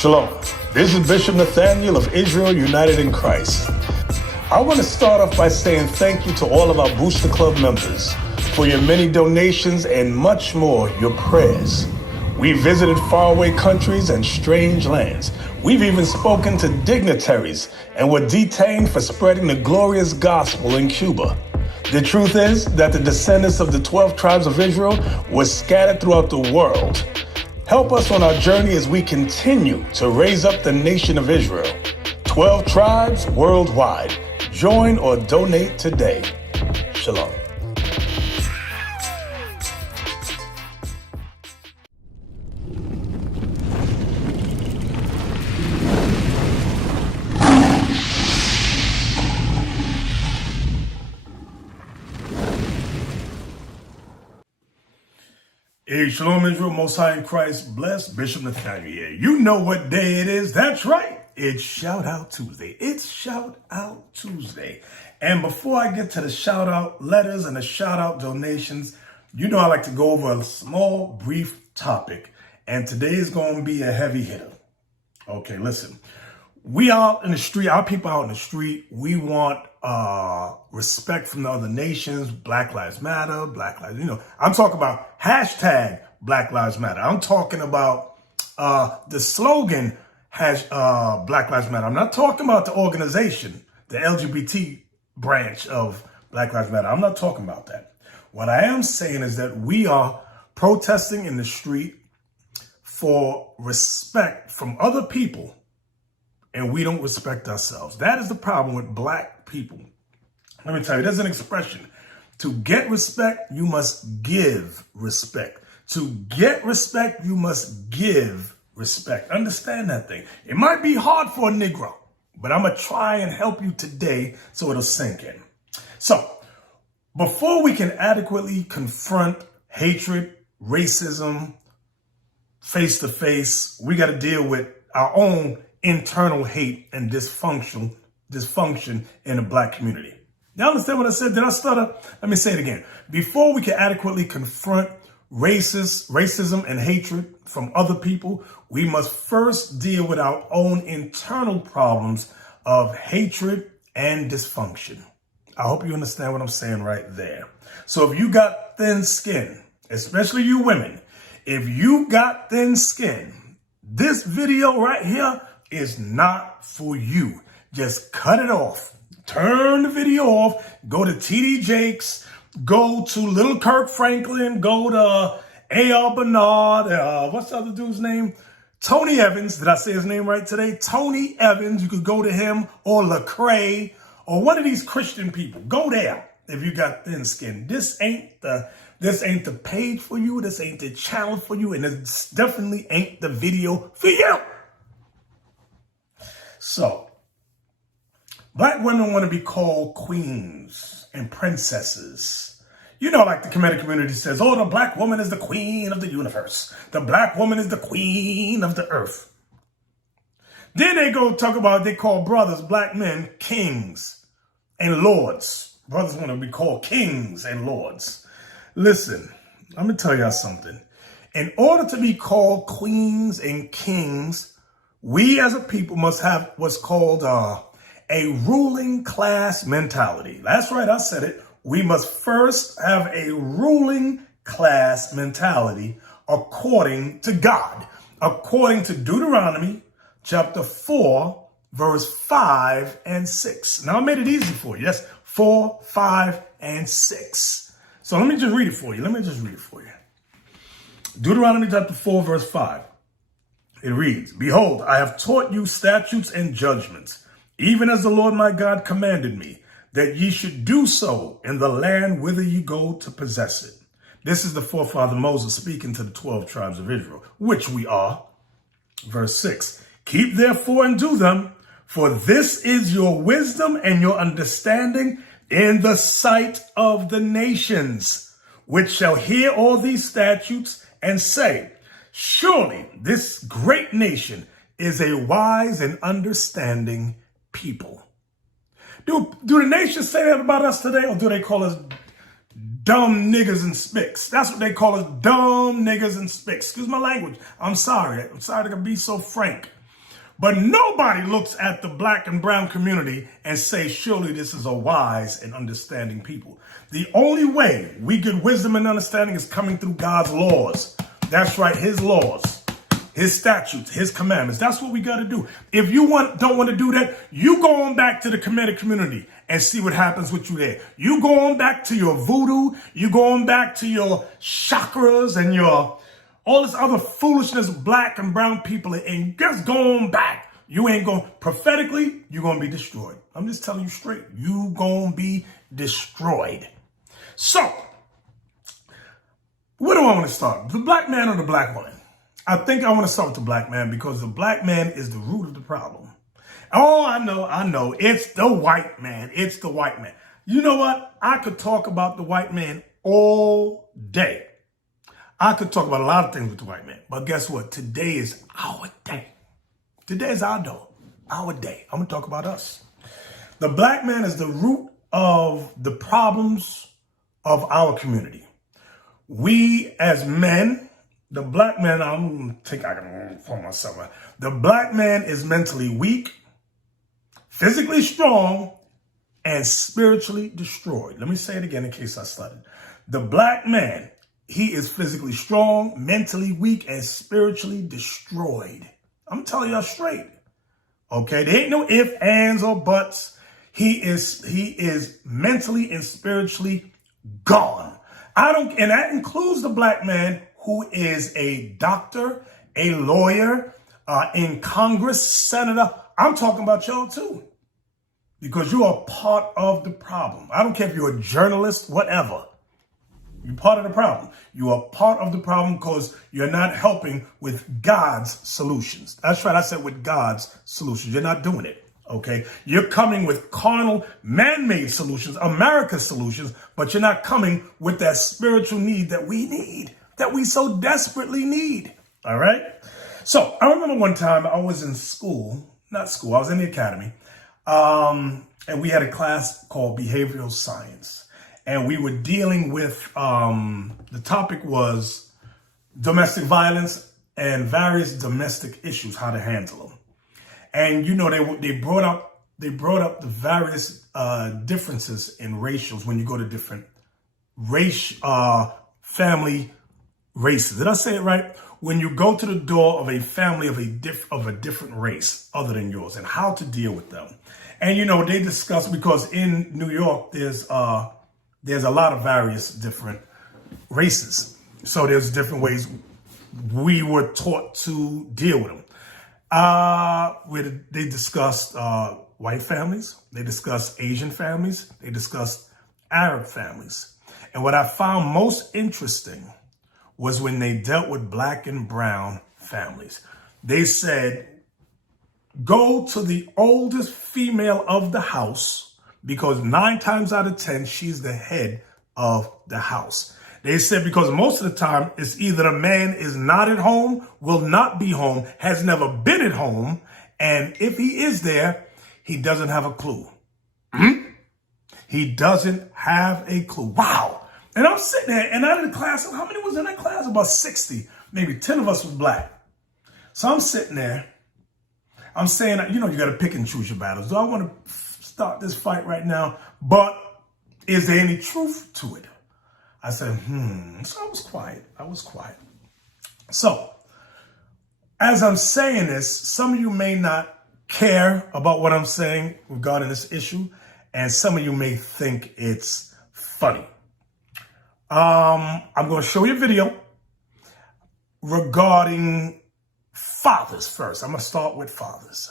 Shalom. This is Bishop Nathaniel of Israel United in Christ. I want to start off by saying thank you to all of our Booster Club members for your many donations and much more, your prayers. We visited faraway countries and strange lands. We've even spoken to dignitaries and were detained for spreading the glorious gospel in Cuba. The truth is that the descendants of the 12 tribes of Israel were scattered throughout the world. Help us on our journey as we continue to raise up the nation of Israel. 12 tribes worldwide. Join or donate today. Shalom. Hey, Shalom Israel, Most High in Christ, bless Bishop Nathaniel here. You know what day it is. That's right. It's Shout Out Tuesday. It's Shout Out Tuesday. And before I get to the shout out letters and the shout out donations, you know I like to go over a small, brief topic. And today is going to be a heavy hitter. Okay, listen. We out in the street, our people out in the street, we want respect from the other nations. Black Lives Matter, Black Lives, I'm talking about hashtag Black Lives Matter. I'm talking about the slogan Black Lives Matter. I'm not talking about the organization, the LGBT branch of Black Lives Matter. I'm not talking about that. What I am saying is that we are protesting in the street for respect from other people, and we don't respect ourselves. That is the problem with black people. Let me tell you, there's an expression. To get respect, you must give respect. To get respect, you must give respect. Understand that thing. It might be hard for a Negro, but I'm going to try and help you today so it'll sink in. So, before we can adequately confront hatred, racism, face to face, we got to deal with our own internal hate and dysfunction in the black community. You understand what I said? Did I stutter? Let me say it again. Before we can adequately confront racism and hatred from other people, we must first deal with our own internal problems of hatred and dysfunction. I hope you understand what I'm saying right there. So if you got thin skin, especially you women, if you got thin skin, this video right here is not for you. Just cut it off. Turn the video off. Go to TD Jakes. Go to Little Kirk Franklin. Go to A.R. Bernard. What's the other dude's name? Tony Evans. Did I say his name right today? Tony Evans. You could go to him, or Lecrae, or one of these Christian people. Go there if you got thin skin. This ain't the page for you. This ain't the channel for you. And it definitely ain't the video for you. So, black women want to be called queens and princesses. You know, like the Kemetic community says, oh, the black woman is the queen of the universe. The black woman is the queen of the earth. Then they go talk about, they call brothers, black men, kings and lords. Brothers want to be called kings and lords. Listen, let me tell y'all something. In order to be called queens and kings, we as a people must have what's called a ruling class mentality. That's right, I said it. We must first have a ruling class mentality according to God, according to Deuteronomy chapter 4, verse 5 and 6. Now, I made it easy for you. Yes, 4, 5, and 6. So let me just read it for you. Deuteronomy chapter 4, verse 5. It reads, Behold, I have taught you statutes and judgments, even as the Lord my God commanded me, that ye should do so in the land whither ye go to possess it. This is the forefather Moses speaking to the 12 tribes of Israel, which we are. Verse 6, Keep therefore and do them, for this is your wisdom and your understanding in the sight of the nations, which shall hear all these statutes and say, Surely this great nation is a wise and understanding people. Do the nations say that about us today, or do they call us dumb niggas and spicks? That's what they call us, dumb niggas and spicks. Excuse my language. I'm sorry to be so frank. But nobody looks at the black and brown community and say, surely this is a wise and understanding people. The only way we get wisdom and understanding is coming through God's laws. That's right, his laws, his statutes, his commandments. That's what we got to do. If you don't want to do that, you go on back to the Kemetic community and see what happens with you there. You go on back to your voodoo. You go on back to your chakras and your all this other foolishness, black and brown people, and just go on back. You ain't going, prophetically, you're going to be destroyed. I'm just telling you straight. You going to be destroyed. So, where do I want to start? The black man or the black woman? I think I want to start with the black man because the black man is the root of the problem. Oh, I know. It's the white man. It's the white man. You know what? I could talk about the white man all day. I could talk about a lot of things with the white man, but guess what? Today is our day. Today is our day. I'm going to talk about us. The black man is the root of the problems of our community. We as men, the black man, I can pull myself out. The black man is mentally weak, physically strong, and spiritually destroyed. Let me say it again in case I stuttered. The black man, he is physically strong, mentally weak, and spiritually destroyed. I'm telling y'all straight. Okay, there ain't no ifs, ands, or buts. He is mentally and spiritually gone. And that includes the black man who is a doctor, a lawyer, in Congress, senator. I'm talking about y'all too. Because you are part of the problem. I don't care if you're a journalist, whatever. You're part of the problem. You are part of the problem because you're not helping with God's solutions. That's right. I said with God's solutions. You're not doing it. Okay. You're coming with carnal, man-made solutions, America's solutions, but you're not coming with that spiritual need that we need, that we so desperately need. All right. So I remember one time I was in I was in the academy. And we had a class called behavioral science. And we were dealing with, the topic was domestic violence and various domestic issues, how to handle them. And, you know, they brought up the various differences in racials when you go to different family races. Did I say it right? When you go to the door of a family of a different race other than yours and how to deal with them. And, you know, they discuss, because in New York, there's a lot of various different races. So there's different ways we were taught to deal with them. They discussed white families. They discussed Asian families. They discussed Arab families. And what I found most interesting was when they dealt with black and brown families. They said, go to the oldest female of the house, because 9 times out of 10, she's the head of the house. They said because most of the time, it's either the man is not at home, will not be home, has never been at home, and if he is there, he doesn't have a clue. He doesn't have a clue. Wow. And I'm sitting there, and out of the class, how many was in that class? About 60. Maybe 10 of us was black. So I'm sitting there. I'm saying, you know, you got to pick and choose your battles. Do I want to start this fight right now? But is there any truth to it? I said, So I was quiet. So as I'm saying this, some of you may not care about what I'm saying regarding this issue, and some of you may think it's funny. I'm going to show you a video regarding fathers first. I'm going to start with fathers.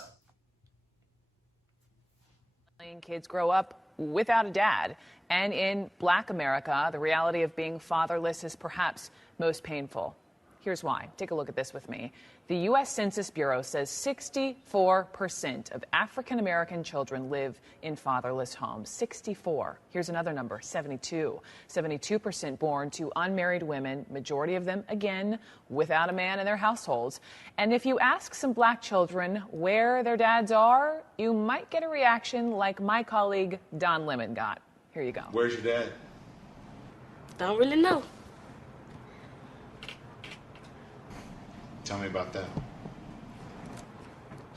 Kids grow up without a dad. And in Black America, the reality of being fatherless is perhaps most painful. Here's why. Take a look at this with me. The U.S. Census Bureau says 64% of African-American children live in fatherless homes. 64. Here's another number, 72. 72% born to unmarried women, majority of them, again, without a man in their households. And if you ask some black children where their dads are, you might get a reaction like my colleague Don Lemon got. Here you go. Where's your dad? Don't really know. Tell me about that.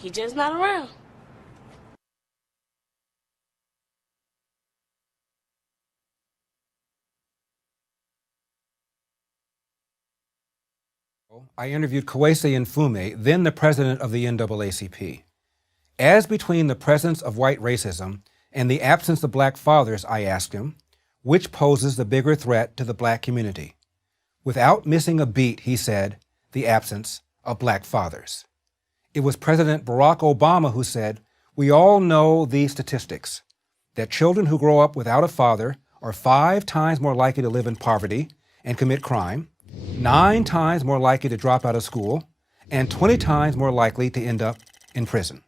He just not around. I interviewed Kwesi Nfume, then the president of the NAACP. As between the presence of white racism and the absence of black fathers, I asked him, which poses the bigger threat to the black community? Without missing a beat, he said, the absence of black fathers. It was President Barack Obama who said, we all know these statistics, that children who grow up without a father are 5 times more likely to live in poverty and commit crime, 9 times more likely to drop out of school, and 20 times more likely to end up in prison.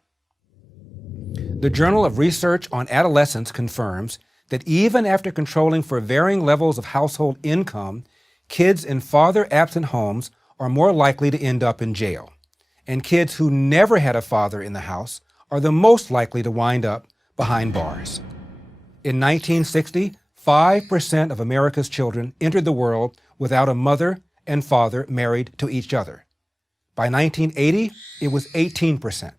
The Journal of Research on Adolescence confirms that even after controlling for varying levels of household income, kids in father-absent homes are more likely to end up in jail. And kids who never had a father in the house are the most likely to wind up behind bars. In 1960, 5% of America's children entered the world without a mother and father married to each other. By 1980, it was 18%.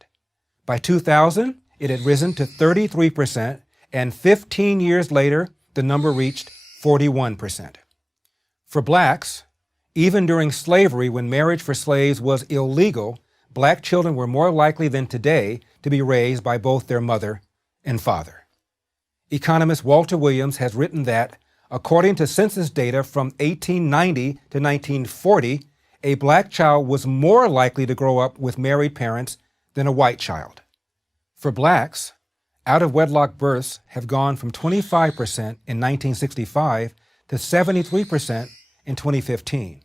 By 2000, it had risen to 33%, and 15 years later, the number reached 41%. For blacks, even during slavery, when marriage for slaves was illegal, black children were more likely than today to be raised by both their mother and father. Economist Walter Williams has written that, according to census data from 1890 to 1940, a black child was more likely to grow up with married parents than a white child. For blacks, out-of-wedlock births have gone from 25% in 1965 to 73% in 2015.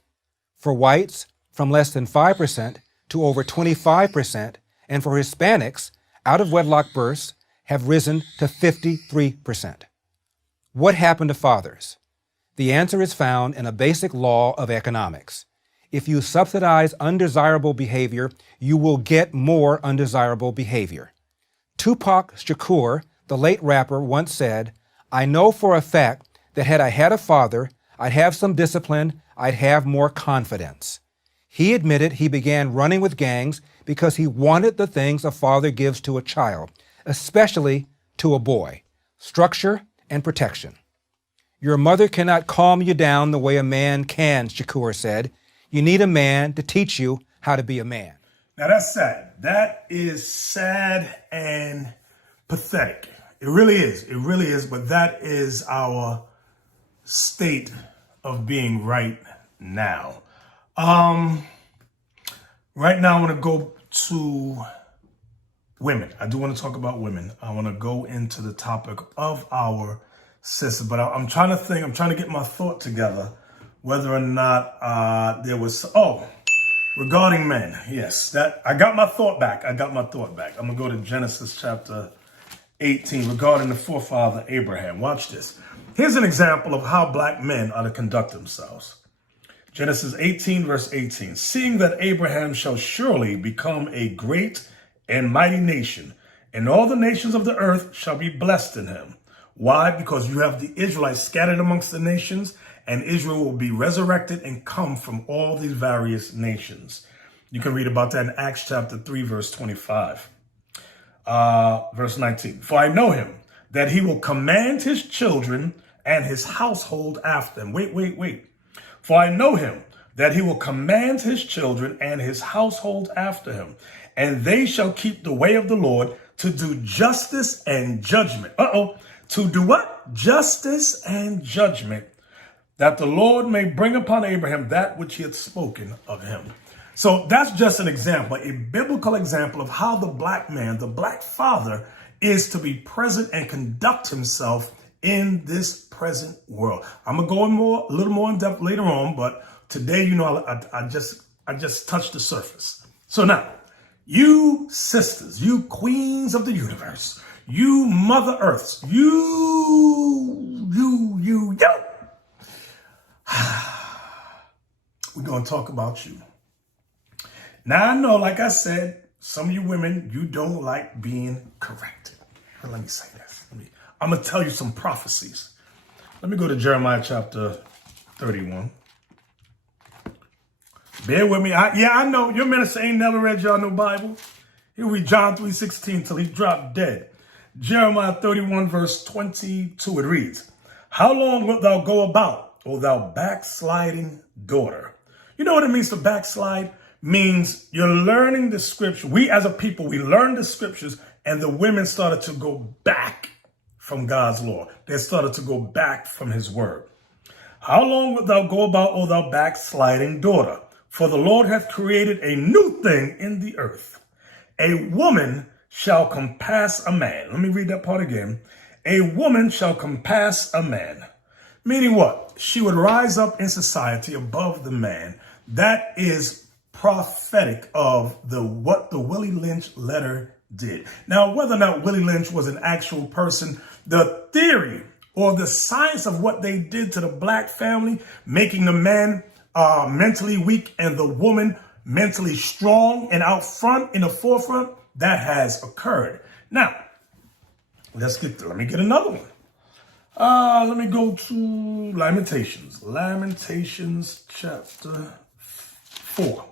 For whites, from less than 5% to over 25%, and for Hispanics, out-of-wedlock births have risen to 53%. What happened to fathers? The answer is found in a basic law of economics. If you subsidize undesirable behavior, you will get more undesirable behavior. Tupac Shakur, the late rapper, once said, I know for a fact that had I had a father, I'd have some discipline, I'd have more confidence. He admitted he began running with gangs because he wanted the things a father gives to a child, especially to a boy: structure and protection. Your mother cannot calm you down the way a man can, Shakur said. You need a man to teach you how to be a man. Now that's sad. That is sad and pathetic. It really is. It really is. But that is our state of being right now. Right now, I want to go to women. I do want to talk about women. I want to go into the topic of our sisters, but I'm trying to think. I'm trying to get my thought together whether or not there was. Regarding men, yes, that I got my thought back. I'm gonna go to Genesis chapter 18 regarding the forefather Abraham. Watch this. Here's an example of how black men are to conduct themselves. Genesis 18, verse 18. Seeing that Abraham shall surely become a great and mighty nation, and all the nations of the earth shall be blessed in him. Why? Because you have the Israelites scattered amongst the nations, and Israel will be resurrected and come from all these various nations. You can read about that in Acts chapter 3, verse 25. Verse 19. For I know him, that he will command his children and his household after him. Wait. For I know him, that he will command his children and his household after him, and they shall keep the way of the Lord to do justice and judgment. To do what? Justice and judgment, that the Lord may bring upon Abraham that which he had spoken of him. So that's just an example, a biblical example of how the black man, the black father, is to be present and conduct himself in this present world. I'm gonna go a little more in depth later on, but today, I just touched the surface. So now, you sisters, you queens of the universe, you Mother Earths, you. We're going to talk about you. Now, I know, like I said, some of you women, you don't like being corrected. But let me say this. I'm going to tell you some prophecies. Let me go to Jeremiah chapter 31. Bear with me. I know your minister ain't never read y'all no Bible. Here we John 3:16 till he dropped dead. Jeremiah 31 verse 22, it reads, how long wilt thou go about, O thou backsliding daughter? You know what it means to backslide? Means you're learning the scripture. We as a people, we learned the scriptures, and the women started to go back from God's law. They started to go back from his word. How long wilt thou go about, O thou backsliding daughter? For the Lord hath created a new thing in the earth. A woman shall compass a man. Let me read that part again. A woman shall compass a man. Meaning what? She would rise up in society above the man. That is prophetic of what the Willie Lynch letter did. Now, whether or not Willie Lynch was an actual person, the theory or the science of what they did to the black family, making the man mentally weak and the woman mentally strong and out front in the forefront, that has occurred. Now, let me get another one. Let me go to Lamentations. Lamentations chapter 4,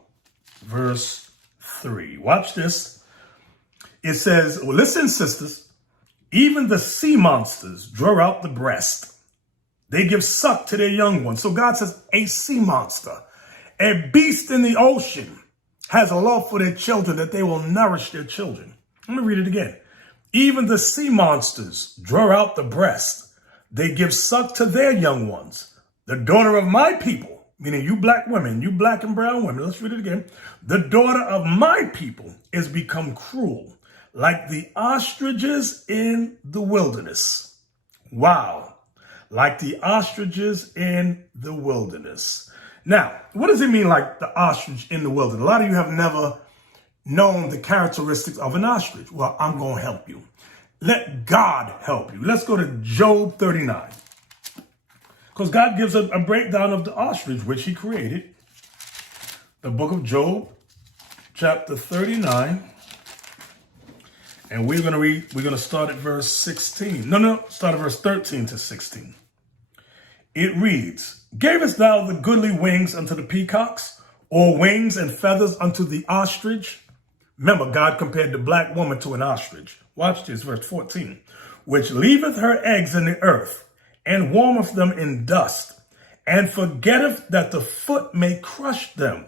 verse 3. Watch this. It says, well, listen, sisters, even the sea monsters draw out the breast. They give suck to their young ones. So God says a sea monster, a beast in the ocean, has a love for their children that they will nourish their children. Let me read it again. Even the sea monsters draw out the breast. They give suck to their young ones. The daughter of my people, meaning you black women, you black and brown women. Let's read it again. The daughter of my people is become cruel, like the ostriches in the wilderness. Wow. Like the ostriches in the wilderness. Now, what does it mean like the ostrich in the wilderness? A lot of you have never known the characteristics of an ostrich. Well, I'm going to help you. Let God help you. Let's go to Job 39. Because God gives a breakdown of the ostrich, which he created. The book of Job, chapter 39. And we're going to start at verse 16. Start at verse 13 to 16. It reads, gavest thou the goodly wings unto the peacocks, or wings and feathers unto the ostrich? Remember, God compared the black woman to an ostrich. Watch this, verse 14. Which leaveth her eggs in the earth, and warmeth them in dust, and forgetteth that the foot may crush them,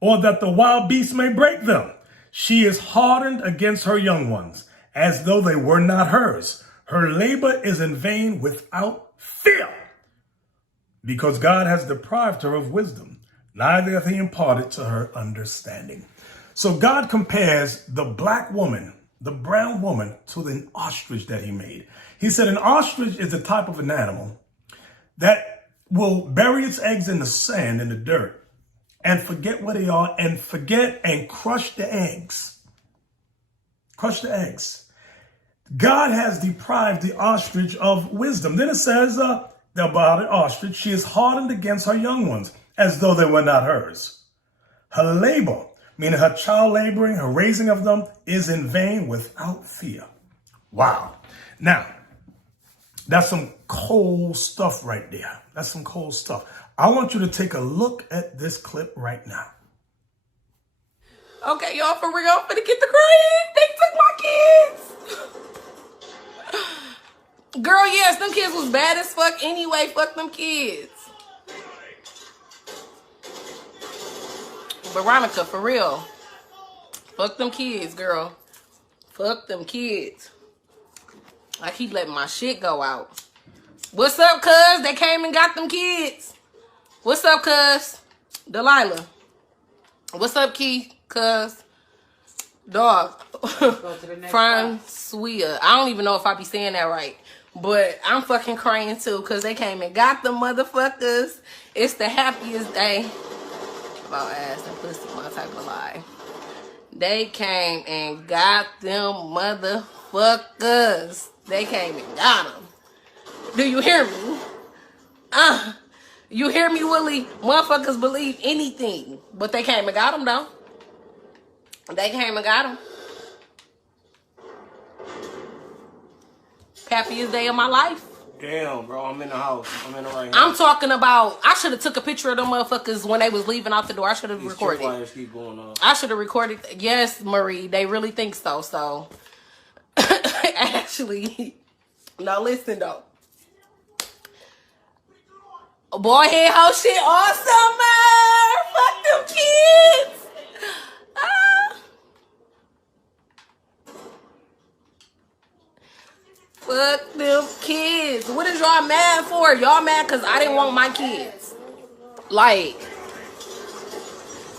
or that the wild beast may break them. She is hardened against her young ones, as though they were not hers. Her labor is in vain without fear, because God has deprived her of wisdom, neither hath he imparted to her understanding. So God compares the black woman, the brown woman, to the ostrich that he made. He said an ostrich is a type of an animal that will bury its eggs in the sand, in the dirt, and forget where they are, and forget and crush the eggs. Crush the eggs. God has deprived the ostrich of wisdom. Then it says about an ostrich, she is hardened against her young ones, as though they were not hers. Her labor, meaning her child laboring, her raising of them, is in vain without fear. Wow. Now, that's some cold stuff right there. That's some cold stuff. I want you to take a look at this clip right now. Okay, y'all, for real, I'm finna get the credit. They took my kids. Girl, yes, them kids was bad as fuck anyway. Fuck them kids. Veronica, for real. Fuck them kids, girl. Fuck them kids. I keep letting my shit go out. What's up, cuz? They came and got them kids. What's up, cuz? Delilah. What's up, Key? Cuz? Dog. Francois. I don't even know if I be saying that right. But I'm fucking crying too, because they came and got them motherfuckers. It's the happiest day. About ass and pussy, my type of lie. They came and got them motherfuckers. They came and got them. Do you hear me? You hear me, Willie? Motherfuckers believe anything. But they came and got them, though. They came and got them. Happiest day of my life. Damn, bro, I'm in the house. I'm in the right house. I'm talking about, I should have took a picture of them motherfuckers when they was leaving out the door. I should have These recorded. tripwires keep going on. I should have recorded. Yes, Marie, they really think so. So, actually, no, listen though. Boy, head hoe shit all summer. Fuck them kids. Ah. Fuck them kids. What is y'all mad for? Y'all mad because I didn't want my kids. Like,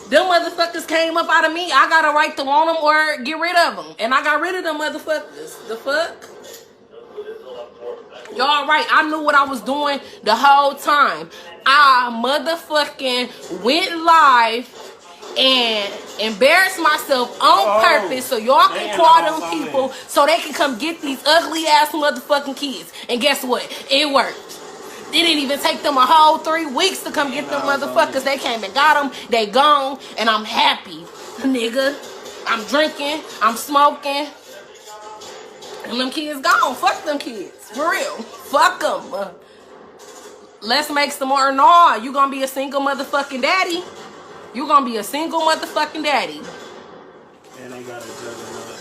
them motherfuckers came up out of me. I got a right to want them or get rid of them. And I got rid of them motherfuckers. The fuck? Y'all right. I knew what I was doing the whole time. I motherfucking went live and embarrassed myself on purpose so y'all can call them people so they can come get these ugly ass motherfucking kids. And guess what? It worked. It didn't even take them a whole 3 weeks to come get them motherfuckers. They came and got them. They gone. And I'm happy, nigga. I'm drinking. I'm smoking. And them kids gone. Fuck them kids. For real. Fuck them. Let's make some more. No, you gonna be a single motherfucking daddy. You gonna be a single motherfucking daddy. And they got a juggernaut.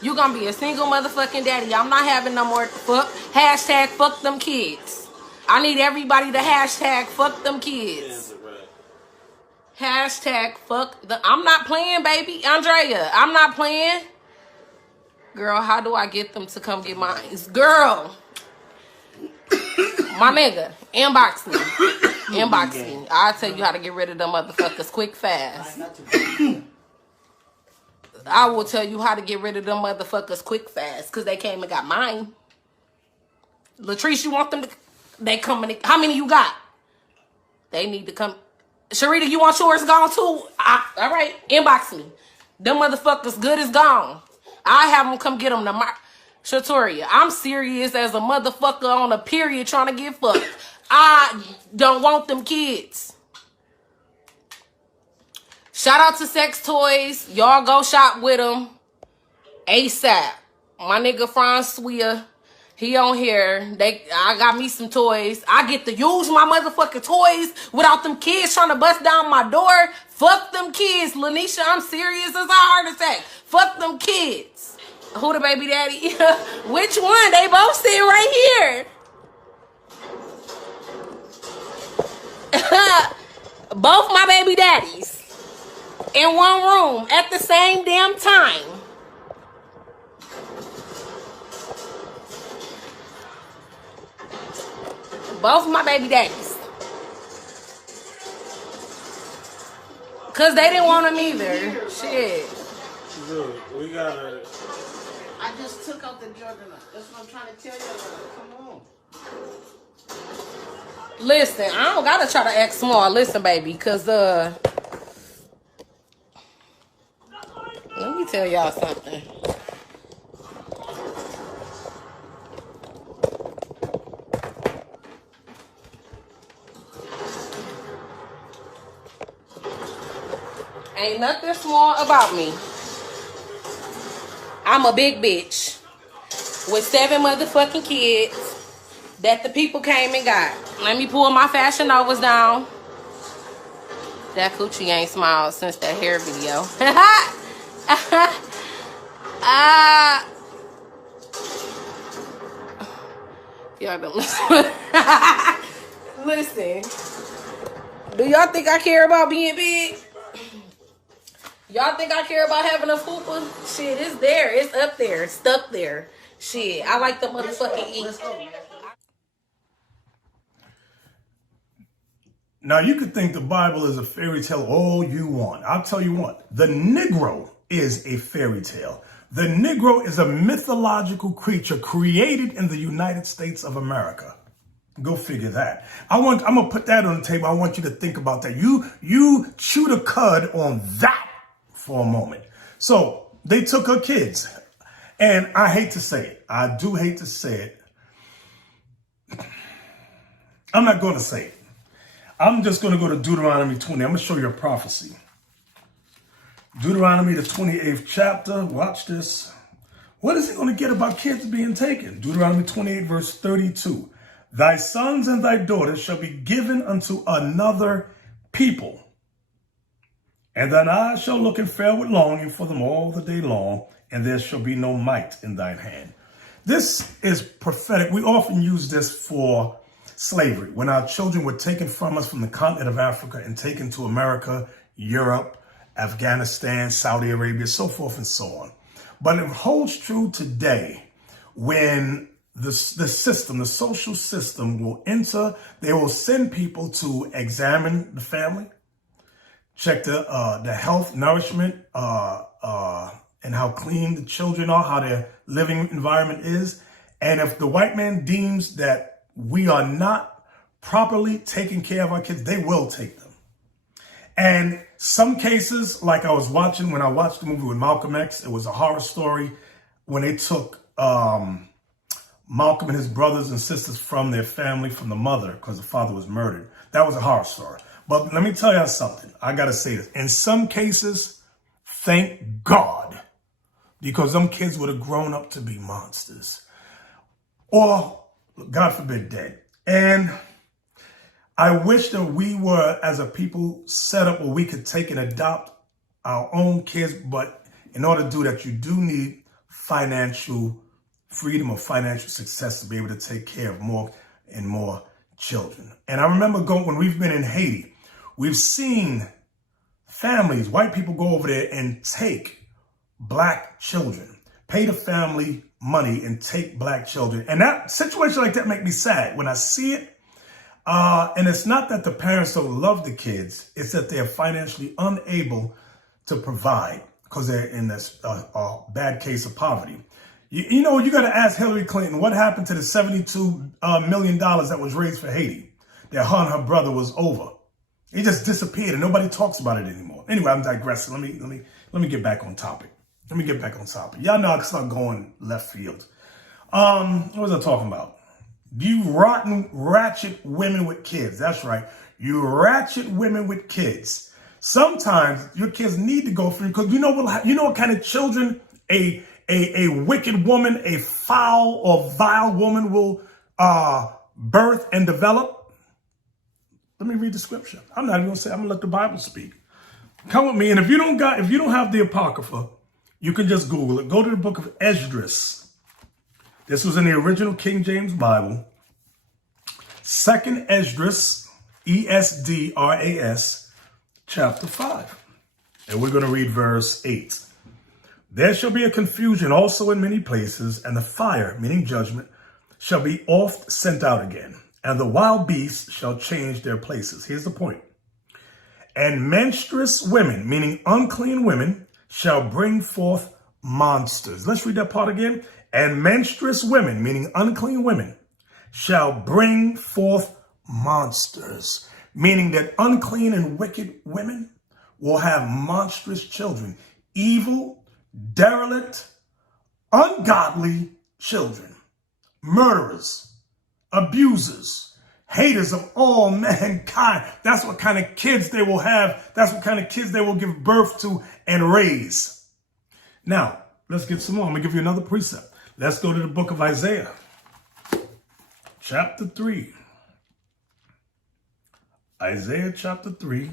You gonna be a single motherfucking daddy. I'm not having no more fuck. Hashtag fuck them kids. I need everybody to hashtag fuck them kids. Hashtag fuck the. I'm not playing, baby. Andrea, I'm not playing. Girl, how do I get them to come get mine? Girl. My nigga, inbox me. Inbox me. I'll tell you how to get rid of them motherfuckers quick, fast. I will tell you how to get rid of them motherfuckers quick, fast. Because they came and got mine. Latrice, you want them to... They coming... How many you got? They need to come... Sharita, you want yours gone too? All right, inbox me. Them motherfuckers good as gone. I have them come get them to my... Shatoria, I'm serious as a motherfucker on a period trying to get fucked. I don't want them kids. Shout out to Sex Toys. Y'all go shop with them ASAP. My nigga Francois, he on here. I got me some toys. I get to use my motherfucking toys without them kids trying to bust down my door. Fuck them kids. Lanisha, I'm serious as a heart attack. Fuck them kids. Who the baby daddy? Which one? They both sit right here. Both my baby daddies in one room at the same damn time. Both my baby daddies. Cause they didn't want them either. Shit. Dude, we gotta... I just took out the juggernaut. That's what I'm trying to tell you. Come on. Listen, I don't gotta try to act small. Listen, baby, cause let me tell y'all something. Ain't nothing small about me. I'm a big bitch with 7 motherfucking kids that the people came and got. Let me pull my Fashion Novas down. That coochie ain't smiled since that hair video. Y'all don't listen. Listen. Do y'all think I care about being big? Y'all think I care about having a fupa? Shit, it's there. It's up there. Stuck there. Shit, I like the motherfucking eat. Now, you could think the Bible is a fairy tale all you want. I'll tell you what, the Negro is a fairy tale. The Negro is a mythological creature created in the United States of America. Go figure that. I'm going to put that on the table. I want you to think about that. You chew the cud on that for a moment. So they took her kids. And I hate to say it. I do hate to say it. I'm not going to say it. I'm just going to go to Deuteronomy 20. I'm going to show you a prophecy. Deuteronomy, the 28th chapter. Watch this. What is he going to get about kids being taken? Deuteronomy 28, verse 32. Thy sons and thy daughters shall be given unto another people, and thine eyes shall look and fare with longing for them all the day long, and there shall be no might in thine hand. This is prophetic. We often use this for slavery, when our children were taken from us from the continent of Africa and taken to America, Europe, Afghanistan, Saudi Arabia, so forth and so on. But it holds true today when the system, the social system will enter, they will send people to examine the family, check the health, nourishment, and how clean the children are, how their living environment is. And if the white man deems that we are not properly taking care of our kids, they will take them. And some cases, like I was watching, when I watched the movie with Malcolm X, it was a horror story when they took Malcolm and his brothers and sisters from their family, from the mother, because the father was murdered. That was a horror story. But let me tell you something. I got to say this. In some cases, thank God, because them kids would have grown up to be monsters. Or, God forbid, dead. And I wish that we were, as a people, set up where we could take and adopt our own kids. But in order to do that, you do need financial freedom or financial success to be able to take care of more and more children. And I remember when we've been in Haiti, we've seen families, white people go over there and take black children, pay the family money and take black children. And that situation like that make me sad when I see it. And it's not that the parents don't love the kids. It's that they're financially unable to provide because they're in this bad case of poverty. You know, you got to ask Hillary Clinton what happened to the $72 million that was raised for Haiti, that her and her brother was over. It just disappeared and nobody talks about it anymore. Anyway, I'm digressing. Let me get back on topic. Y'all know I can start going left field. What was I talking about? You rotten, ratchet women with kids. That's right. You ratchet women with kids. Sometimes your kids need to go through, because you know what kind of children a wicked woman, a foul or vile woman will birth and develop. Let me read the scripture. I'm not even gonna say. I'm gonna let the Bible speak. Come with me, and if you don't have the Apocrypha, you can just Google it. Go to the book of Esdras. This was in the original King James Bible. 2nd Esdras, Esdras, chapter 5. And we're going to read verse 8. There shall be a confusion also in many places, and the fire, meaning judgment, shall be oft sent out again, and the wild beasts shall change their places. Here's the point. And menstruous women, meaning unclean women, shall bring forth monsters. Let's read that part again. And menstruous women, meaning unclean women, shall bring forth monsters, meaning that unclean and wicked women will have monstrous children, evil, derelict, ungodly children, murderers, abusers, haters of all mankind. That's what kind of kids they will have. That's what kind of kids they will give birth to and raise. Now, let's get some more. I'm going to give you another precept. Let's go to the book of Isaiah, chapter 3. Isaiah chapter 3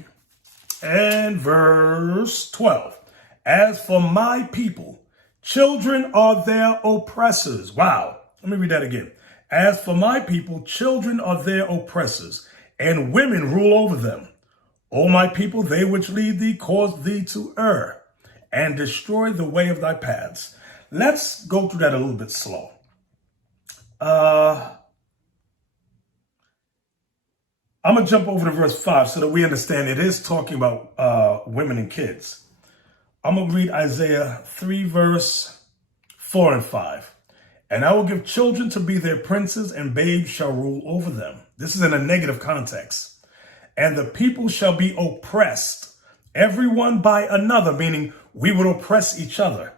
and verse 12. As for my people, children are their oppressors. Wow. Let me read that again. As for my people, children are their oppressors, and women rule over them. O my people, they which lead thee cause thee to err, and destroy the way of thy paths. Let's go through that a little bit slow. I'm going to jump over to verse 5 so that we understand it is talking about women and kids. I'm going to read Isaiah 3, verse 4 and 5. And I will give children to be their princes, and babes shall rule over them. This is in a negative context. And the people shall be oppressed, everyone by another, meaning we would oppress each other,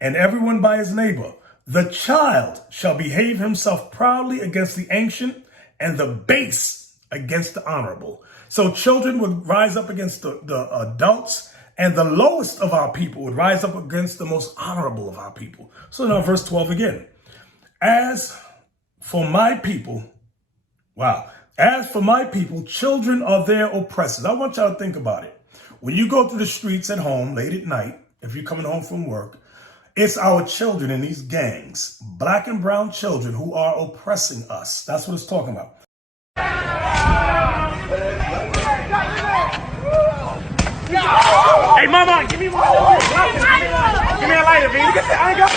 and everyone by his neighbor. The child shall behave himself proudly against the ancient, and the base against the honorable. So children would rise up against the adults, And the lowest of our people would rise up against the most honorable of our people. So now verse 12 again. As for my people, as for my people, children are their oppressors. I want y'all to think about it. When you go through the streets at home late at night, if you're coming home from work, it's our children in these gangs, black and brown children, who are oppressing us. That's what it's talking about. Hey, mama, give me one. Give me a lighter, baby. I ain't got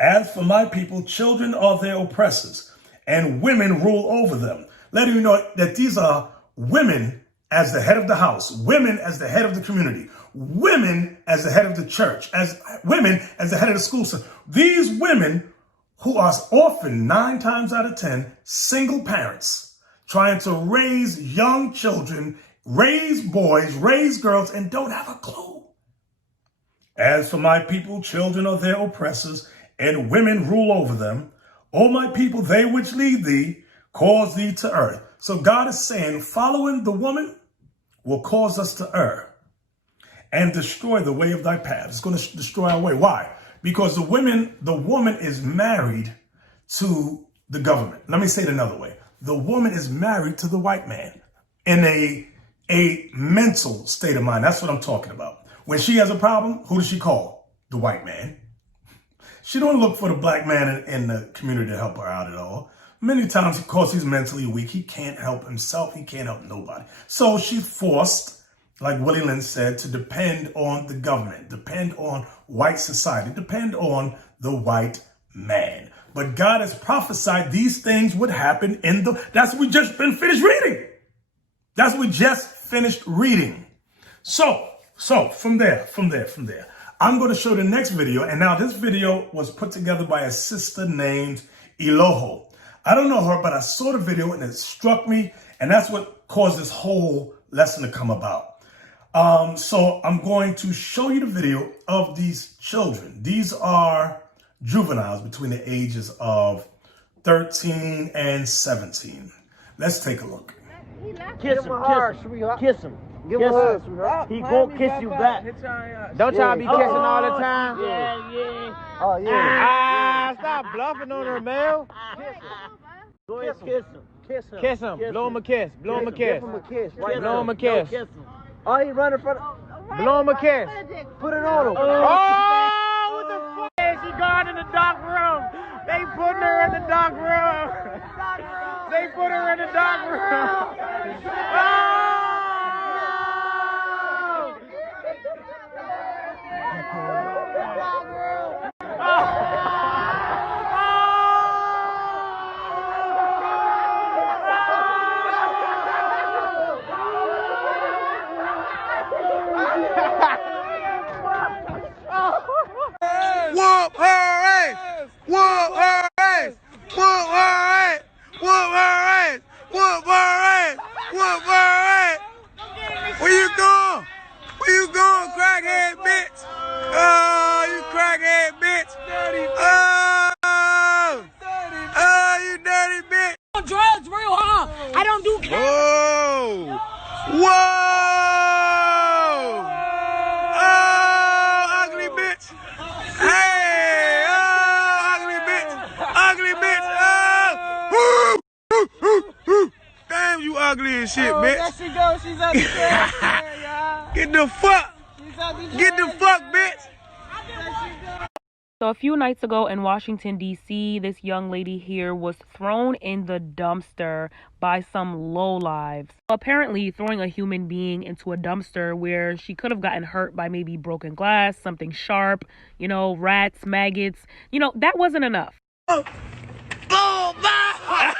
As for my people, children are their oppressors, and women rule over them. Letting you know that these are women as the head of the house, women as the head of the community, women as the head of the church, as women as the head of the school system. These women who are often 9 times out of 10 single parents trying to raise young children, raise boys, raise girls, and don't have a clue. As for my people, children are their oppressors, and women rule over them. O my people, they which lead thee, cause thee to err. So God is saying, following the woman will cause us to err and destroy the way of thy path. It's going to destroy our way. Why? Because the woman is married to the government. Let me say it another way. The woman is married to the white man in a mental state of mind. That's what I'm talking about. When she has a problem, who does she call? The white man. She don't look for the black man in the community to help her out at all. Many times, because he's mentally weak, he can't help himself. He can't help nobody. So she's forced, like Willie Lynn said, to depend on the government, depend on white society, depend on the white man. But God has prophesied these things would happen that's what we just finished reading. That's what we just finished reading. So from there, I'm going to show the next video. And now this video was put together by a sister named Eloho. I don't know her, but I saw the video and it struck me. And that's what caused this whole lesson to come about. So I'm going to show you the video of these children. These are juveniles between the ages of 13 and 17. Let's take a look. Kiss him, kiss him. Give him a hug, sweetheart. He gon' kiss you back. Don't y'all be kissing all the time? Yeah. Oh, yeah. Stop bluffing on her, man. Go ahead, kiss him. Kiss him. Blow him a kiss. Blow him a kiss. Give him a kiss. Blow him a kiss. Oh, he running for the... Blow him a kiss. Put it on him. Oh, what the fuck? She gone in the dark room. They putting her in the dark room. They put her in the dark room. Oh! Whoop her ass! Whoop her ass! Whoop her ass! Whoop her ass! Whoop her ass! Whoop her ass! Where you going? Where you going, crackhead bitch? Oh, you crackhead bitch! Oh, you dirty bitch! Drugs real hard. I don't do cash. Whoa! Whoa! Oh, ugly bitch! Hey! Oh, ugly bitch! Ugly bitch! Oh! Damn, you ugly as shit, bitch! There she goes. She's at the trash, y'all. Get the fuck! Get the fuck, bitch! So a few nights ago in Washington, D.C., this young lady here was thrown in the dumpster by some lowlives. Apparently, throwing a human being into a dumpster where she could have gotten hurt by maybe broken glass, something sharp, rats, maggots, that wasn't enough. Oh, bye!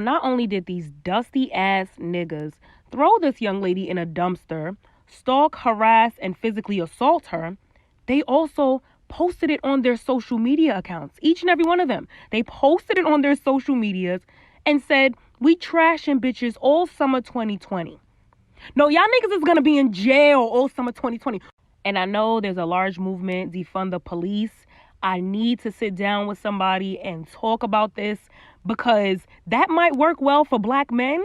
not only did these dusty ass niggas throw this young lady in a dumpster, stalk, harass, and physically assault her, they also posted it on their social media accounts. Each and every one of them. They posted it on their social medias and said, we trashing bitches all summer 2020. No, y'all niggas is gonna be in jail all summer 2020. And I know there's a large movement, defund the police. I need to sit down with somebody and talk about this because that might work well for black men,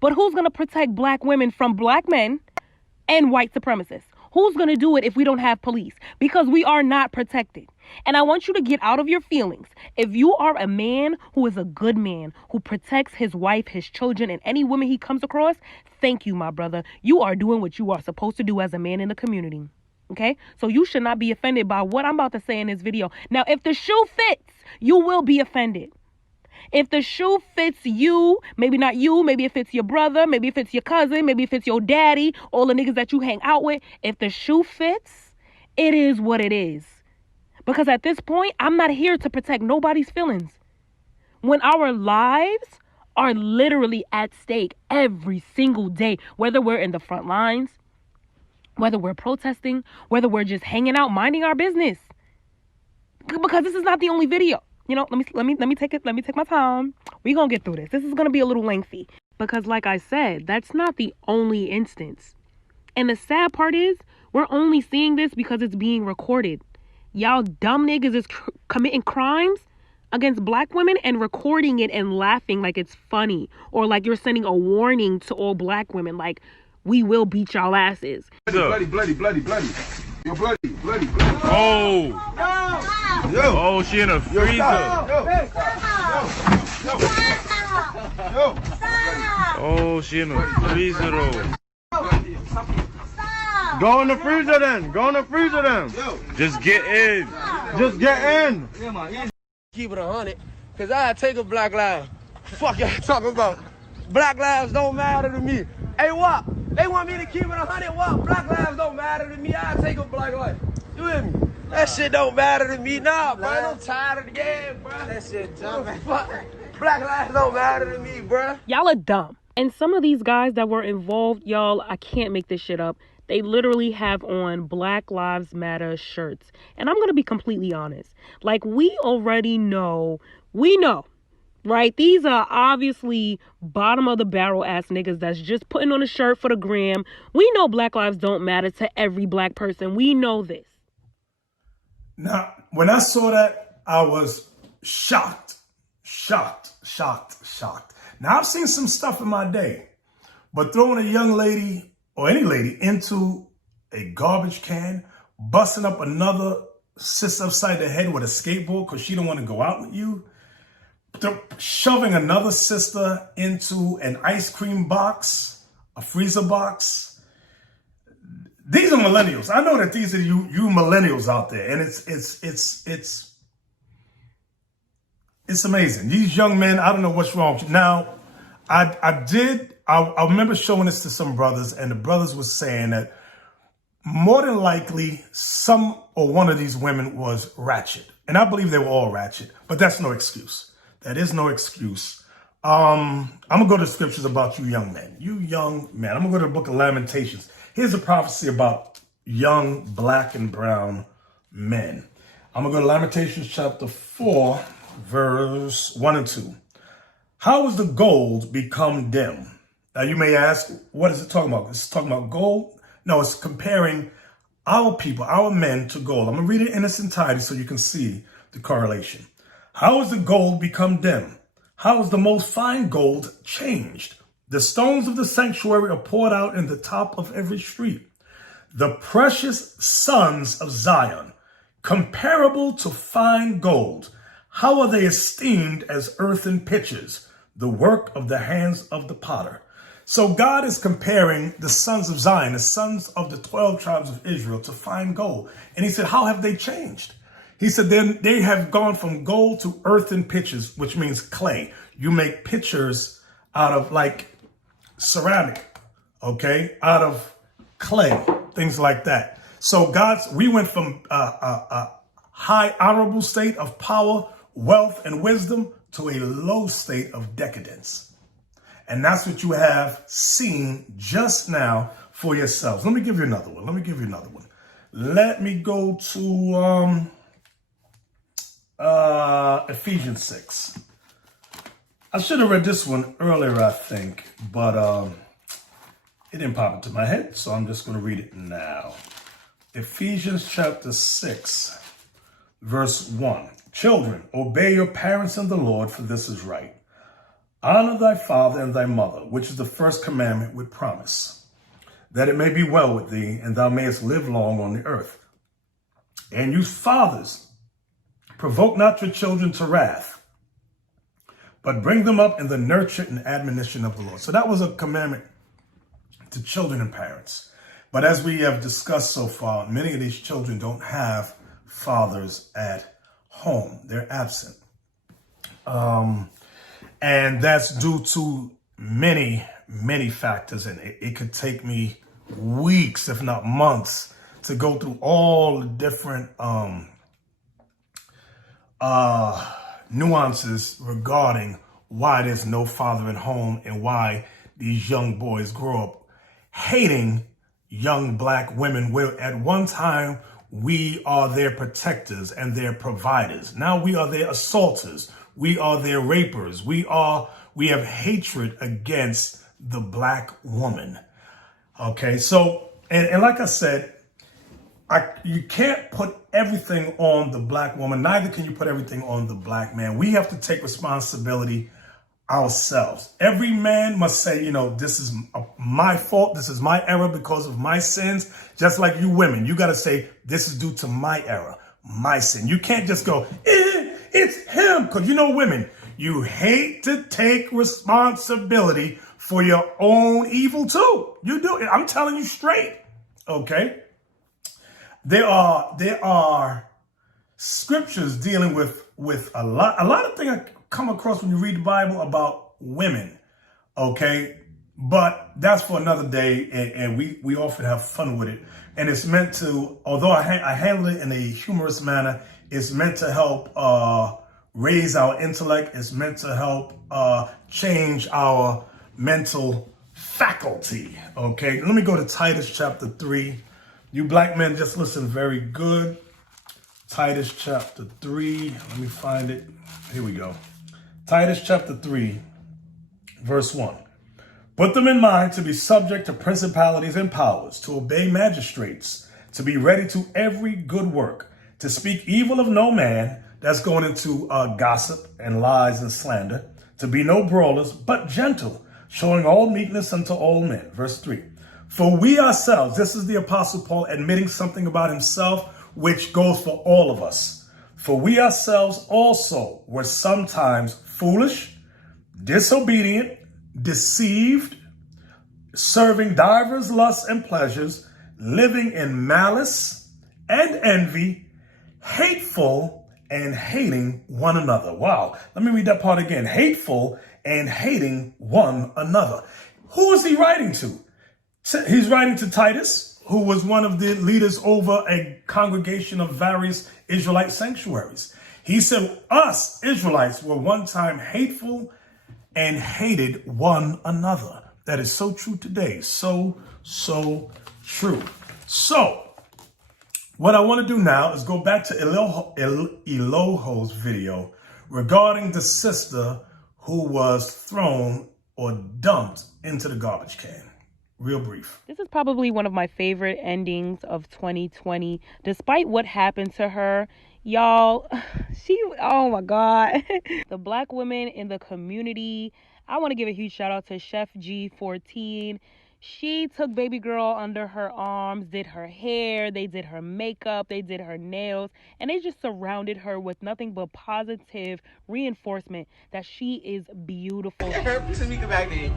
but who's gonna protect black women from black men and white supremacists? Who's going to do it if we don't have police? Because we are not protected. And I want you to get out of your feelings. If you are a man who is a good man, who protects his wife, his children, and any women he comes across, thank you, my brother. You are doing what you are supposed to do as a man in the community. Okay? So you should not be offended by what I'm about to say in this video. Now, if the shoe fits, you will be offended. If the shoe fits you, maybe not you, maybe it fits your brother, maybe it fits your cousin, maybe it fits your daddy, all the niggas that you hang out with. If the shoe fits, it is what it is. Because at this point, I'm not here to protect nobody's feelings. When our lives are literally at stake every single day, whether we're in the front lines, whether we're protesting, whether we're just hanging out, minding our business. Because this is not the only video. You know, let me take my time. We're going to get through this. This is going to be a little lengthy because like I said, that's not the only instance. And the sad part is we're only seeing this because it's being recorded. Y'all dumb niggas is committing crimes against black women and recording it and laughing like it's funny or like you're sending a warning to all black women like we will beat y'all asses. Bloody. Yo, bloody. Oh! Yo! Oh, she in a freezer. Yo! Oh, she in a freezer though. Go in the freezer then. Just get in. Just get in. Keep it 100, cause I take a black life. Fuck y'all talking about. Black lives don't matter to me. Hey, what? They want me to keep it 100. What? Black lives don't matter to me. I take a black life. You hear me? That shit don't matter to me. Nah, bro. I'm tired of the game, bro. That shit dumb. Black lives don't matter to me, bro. Y'all are dumb. And some of these guys that were involved, y'all, I can't make this shit up. They literally have on Black Lives Matter shirts. And I'm going to be completely honest. Like, we already know, right? These are obviously bottom of the barrel ass niggas that's just putting on a shirt for the gram. We know Black lives don't matter to every black person. We know this. Now, when I saw that, I was shocked. Now, I've seen some stuff in my day, but throwing a young lady or any lady into a garbage can, busting up another sister upside the head with a skateboard because she don't want to go out with you, shoving another sister into an ice cream box, a freezer box. These are millennials. I know that these are you millennials out there, and it's amazing. These young men, I don't know what's wrong with you. Now, I remember showing this to some brothers, and the brothers was saying that more than likely some or one of these women was ratchet. And I believe they were all ratchet, but that's no excuse. That is no excuse. I'm going to go to the scriptures about you young men. You young men. I'm going to go to the book of Lamentations. Here's a prophecy about young black and brown men. I'm going to go to Lamentations chapter 4, verse 1 and 2. How is the gold become dim? Now you may ask, what is it talking about? It's talking about gold? No, it's comparing our people, our men to gold. I'm going to read it in its entirety so you can see the correlation. How has the gold become dim? How is the most fine gold changed? The stones of the sanctuary are poured out in the top of every street. The precious sons of Zion, comparable to fine gold. How are they esteemed as earthen pitchers, the work of the hands of the potter? So God is comparing the sons of Zion, the sons of the 12 tribes of Israel, to fine gold. And he said, how have they changed? He said, they have gone from gold to earthen pitchers, which means clay. You make pitchers out of like ceramic, okay? Out of clay, things like that. So we went from a high honorable state of power, wealth, and wisdom to a low state of decadence. And that's what you have seen just now for yourselves. Let me give you another one. Let me go to Ephesians 6. I should have read this one earlier, I think, but it didn't pop into my head, so I'm just going to read it now. Ephesians chapter 6, verse 1. Children, obey your parents in the Lord, for this is right. Honor thy father and thy mother, which is the first commandment with promise, that it may be well with thee, and thou mayest live long on the earth. And you fathers, provoke not your children to wrath, but bring them up in the nurture and admonition of the Lord. So that was a commandment to children and parents. But as we have discussed so far, many of these children don't have fathers at home. They're absent. And that's due to many, many factors. And it could take me weeks, if not months, to go through all the different nuances regarding why there's no father at home and why these young boys grow up hating young black women, where at one time we are their protectors and their providers. Now we are their assaulters. We are their rapers. We have hatred against the black woman. Okay, so, and like I said, you can't put everything on the black woman. Neither can you put everything on the black man. We have to take responsibility ourselves. Every man must say, this is my fault. This is my error because of my sins. Just like you women, you got to say, this is due to my error, my sin. You can't just go, it's him. Because women, you hate to take responsibility for your own evil too. You do. I'm telling you straight. Okay. There are scriptures dealing with a lot of things I come across when you read the Bible about women. Okay. But that's for another day. And we often have fun with it. And it's meant to, although I handle it in a humorous manner, it's meant to help raise our intellect. It's meant to help change our mental faculty. Okay, let me go to Titus chapter 3. You black men, just listen very good. Titus chapter 3. Let me find it. Here we go. Titus chapter 3, verse 1. Put them in mind to be subject to principalities and powers, to obey magistrates, to be ready to every good work, to speak evil of no man. That's going into gossip and lies and slander. To be no brawlers, but gentle, showing all meekness unto all men. Verse 3. For we ourselves, this is the Apostle Paul admitting something about himself, which goes for all of us. For we ourselves also were sometimes foolish, disobedient, deceived, serving divers lusts and pleasures, living in malice and envy, hateful and hating one another. Wow. Let me read that part again. Hateful and hating one another. Who is he writing to? He's writing to Titus, who was one of the leaders over a congregation of various Israelite sanctuaries. He said, us Israelites were one time hateful and hated one another. That is so true today. So true. So what I want to do now is go back to Eloho's video regarding the sister who was thrown or dumped into the garbage can. Real brief. This is probably one of my favorite endings of 2020. Despite what happened to her, y'all, oh my God. The black women in the community. I want to give a huge shout out to Chef G14. She took baby girl under her arms, did her hair, they did her makeup, they did her nails, and they just surrounded her with nothing but positive reinforcement that she is beautiful. Tamika back there.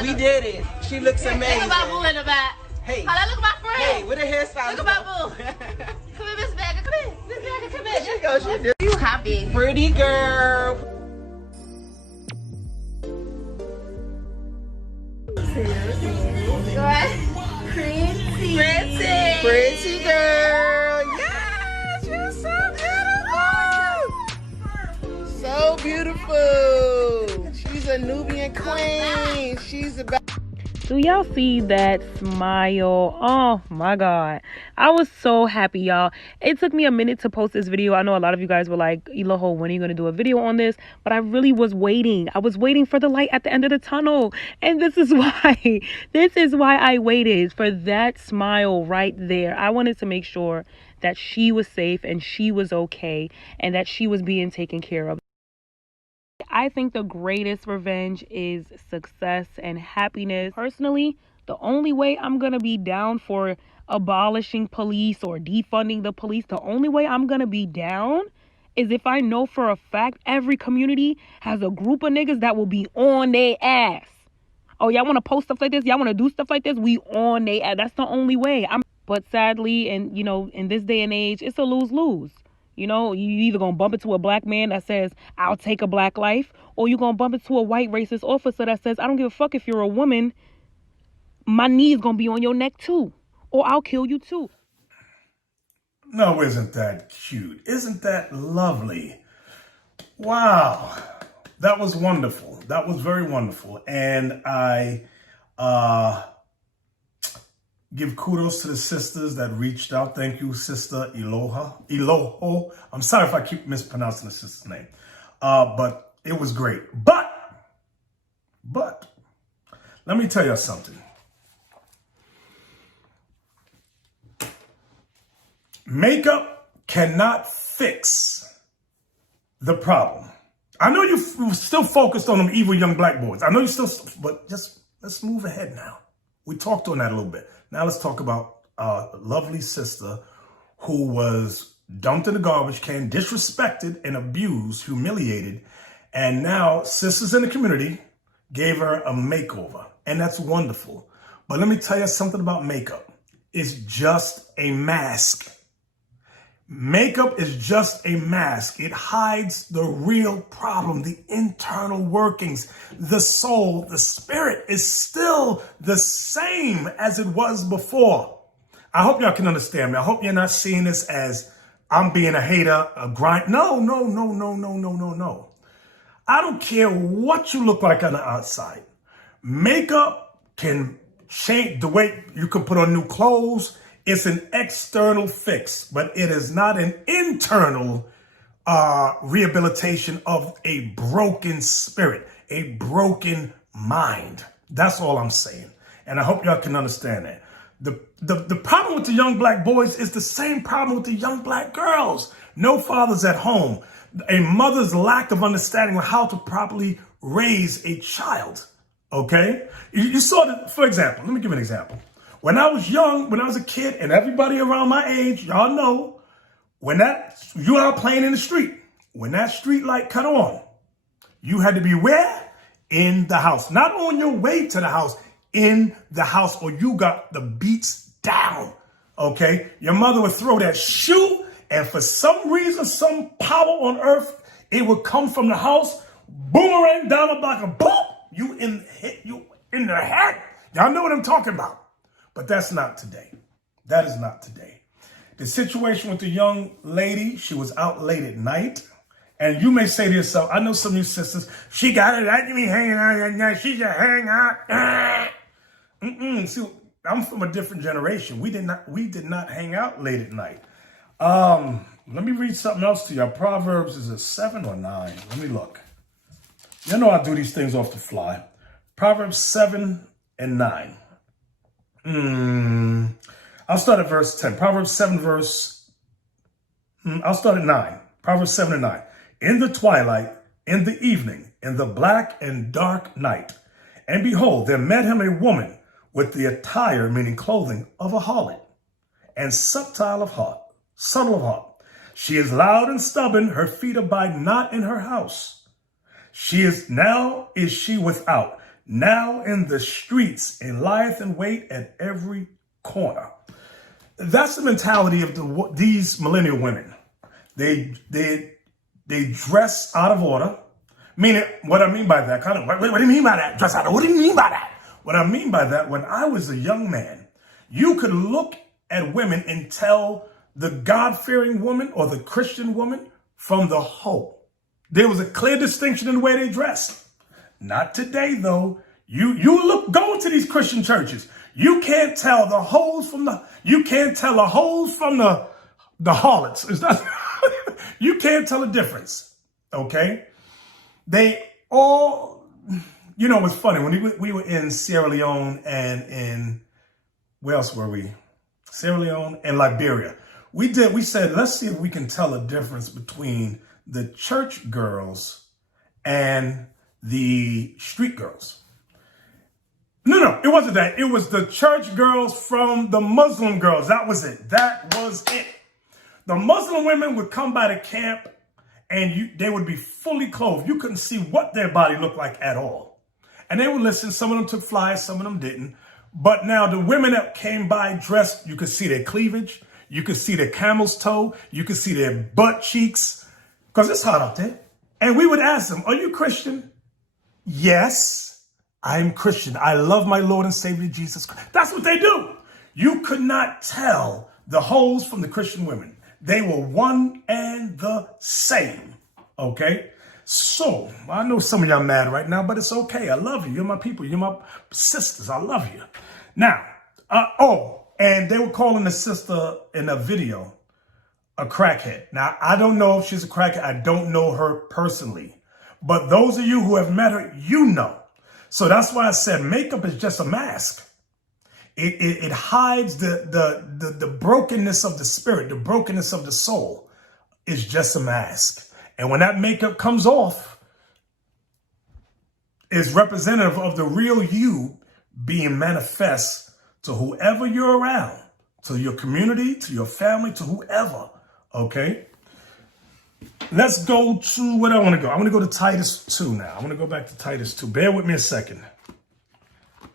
We did it. She looks amazing. Look at my boo in the back. Hey. Hold on, look at my friend. Hey, with a hairstyle. Look at my boo. Come here, Miss Bagger. Come here. Miss Bagger, come here. There she goes. She did. You happy? Pretty girl. Pretty girl. Yes, you're so beautiful. So beautiful. She's a Nubian queen. She's about. Do y'all see that smile? Oh my God. I was so happy, y'all. It took me a minute to post this video. I know a lot of you guys were like, Eloho, when are you going to do a video on this? But I really was waiting. I was waiting for the light at the end of the tunnel. And this is why. This is why I waited for that smile right there. I wanted to make sure that she was safe and she was okay and that she was being taken care of. I think the greatest revenge is success and happiness. Personally, the only way I'm going to be down for abolishing police or defunding the police, the only way I'm going to be down is if I know for a fact every community has a group of niggas that will be on their ass. Oh, y'all want to post stuff like this? Y'all want to do stuff like this? We on their ass. That's the only way. But sadly, and you know, in this day and age, it's a lose-lose. You know, you either going to bump into a black man that says, I'll take a black life, or you're going to bump into a white racist officer that says, I don't give a fuck if you're a woman. My knee is going to be on your neck too, or I'll kill you too. No, isn't that cute? Isn't that lovely? Wow. That was wonderful. That was very wonderful. And I give kudos to the sisters that reached out. Thank you, Sister Eloho. I'm sorry if I keep mispronouncing the sister's name. But it was great. But, let me tell you something. Makeup cannot fix the problem. I know you're still focused on them evil young black boys. I know you're still, but just let's move ahead now. We talked on that a little bit. Now let's talk about a lovely sister who was dumped in the garbage can, disrespected and abused, humiliated. And now sisters in the community gave her a makeover. And that's wonderful. But let me tell you something about makeup. It's just a mask. Makeup is just a mask. It hides the real problem, the internal workings, the soul, the spirit is still the same as it was before. I hope y'all can understand me. I hope you're not seeing this as I'm being a hater, a grind. No. I don't care what you look like on the outside. Makeup can change the way you can put on new clothes. It's an external fix, but it is not an internal rehabilitation of a broken spirit, a broken mind. That's all I'm saying. And I hope y'all can understand that. The problem with the young black boys is the same problem with the young black girls. No fathers at home. A mother's lack of understanding of how to properly raise a child. Okay? You saw that, for example, let me give you an example. When I was young, when I was a kid, and everybody around my age, y'all know, when you are playing in the street, when that street light cut on, you had to be where? In the house. Not on your way to the house, in the house, or you got the beats down, okay? Your mother would throw that shoe, and for some reason, some power on earth, it would come from the house, boomerang down the block, and boom, you in the head. Y'all know what I'm talking about. But that's not today. That is not today. The situation with the young lady, she was out late at night. And you may say to yourself, I know some of you sisters, she got it right to be hanging out at night. She just hang out. See, I'm from a different generation. We did not hang out late at night. Let me read something else to you. Proverbs, is it 7 or 9? Let me look. You know I do these things off the fly. Proverbs 7 and 9. I'll start at verse 10. Proverbs 7 I'll start at 9. Proverbs 7 and 9. In the twilight, in the evening, in the black and dark night. And behold, there met him a woman with the attire, meaning clothing, of a harlot, and subtle of heart. She is loud and stubborn. Her feet abide not in her house. Now is she without. Now in the streets, and lieth in wait at every corner. That's the mentality of these millennial women. They dress out of order. Meaning, what I mean by that, what do you mean by that? Dress out of order? What do you mean by that? What I mean by that, when I was a young man, you could look at women and tell the God-fearing woman or the Christian woman from the hoe. There was a clear distinction in the way they dressed. Not today, though. You look, go into these Christian churches. You can't tell the holes from the harlots. It's not, you can't tell the difference. Okay? They all, you know, what's funny, when we were in Sierra Leone and where else were we? Sierra Leone and Liberia. We said, let's see if we can tell a difference between the church girls and the street girls. No, it wasn't that. It was the church girls from the Muslim girls. That was it. The Muslim women would come by the camp and they would be fully clothed. You couldn't see what their body looked like at all. And they would listen. Some of them took flyers, some of them didn't. But now the women that came by dressed, you could see their cleavage. You could see their camel's toe. You could see their butt cheeks. Because it's hot out there. And we would ask them, are you Christian? Yes, I'm Christian. I love my Lord and Savior Jesus Christ. That's what they do. You could not tell the hoes from the Christian women. They were one and the same. Okay? So, I know some of y'all mad right now, but it's okay. I love you. You're my people. You're my sisters. I love you. Now, and they were calling the sister in a video a crackhead. Now, I don't know if she's a crackhead. I don't know her personally. But those of you who have met her, you know. So that's why I said makeup is just a mask. It hides the brokenness of the spirit, the brokenness of the soul. It's just a mask. And when that makeup comes off, it's representative of the real you being manifest to whoever you're around, to your community, to your family, to whoever. Okay? Let's go to where I want to go. I want to go to Titus 2 now. I want to go back to Titus 2. Bear with me a second.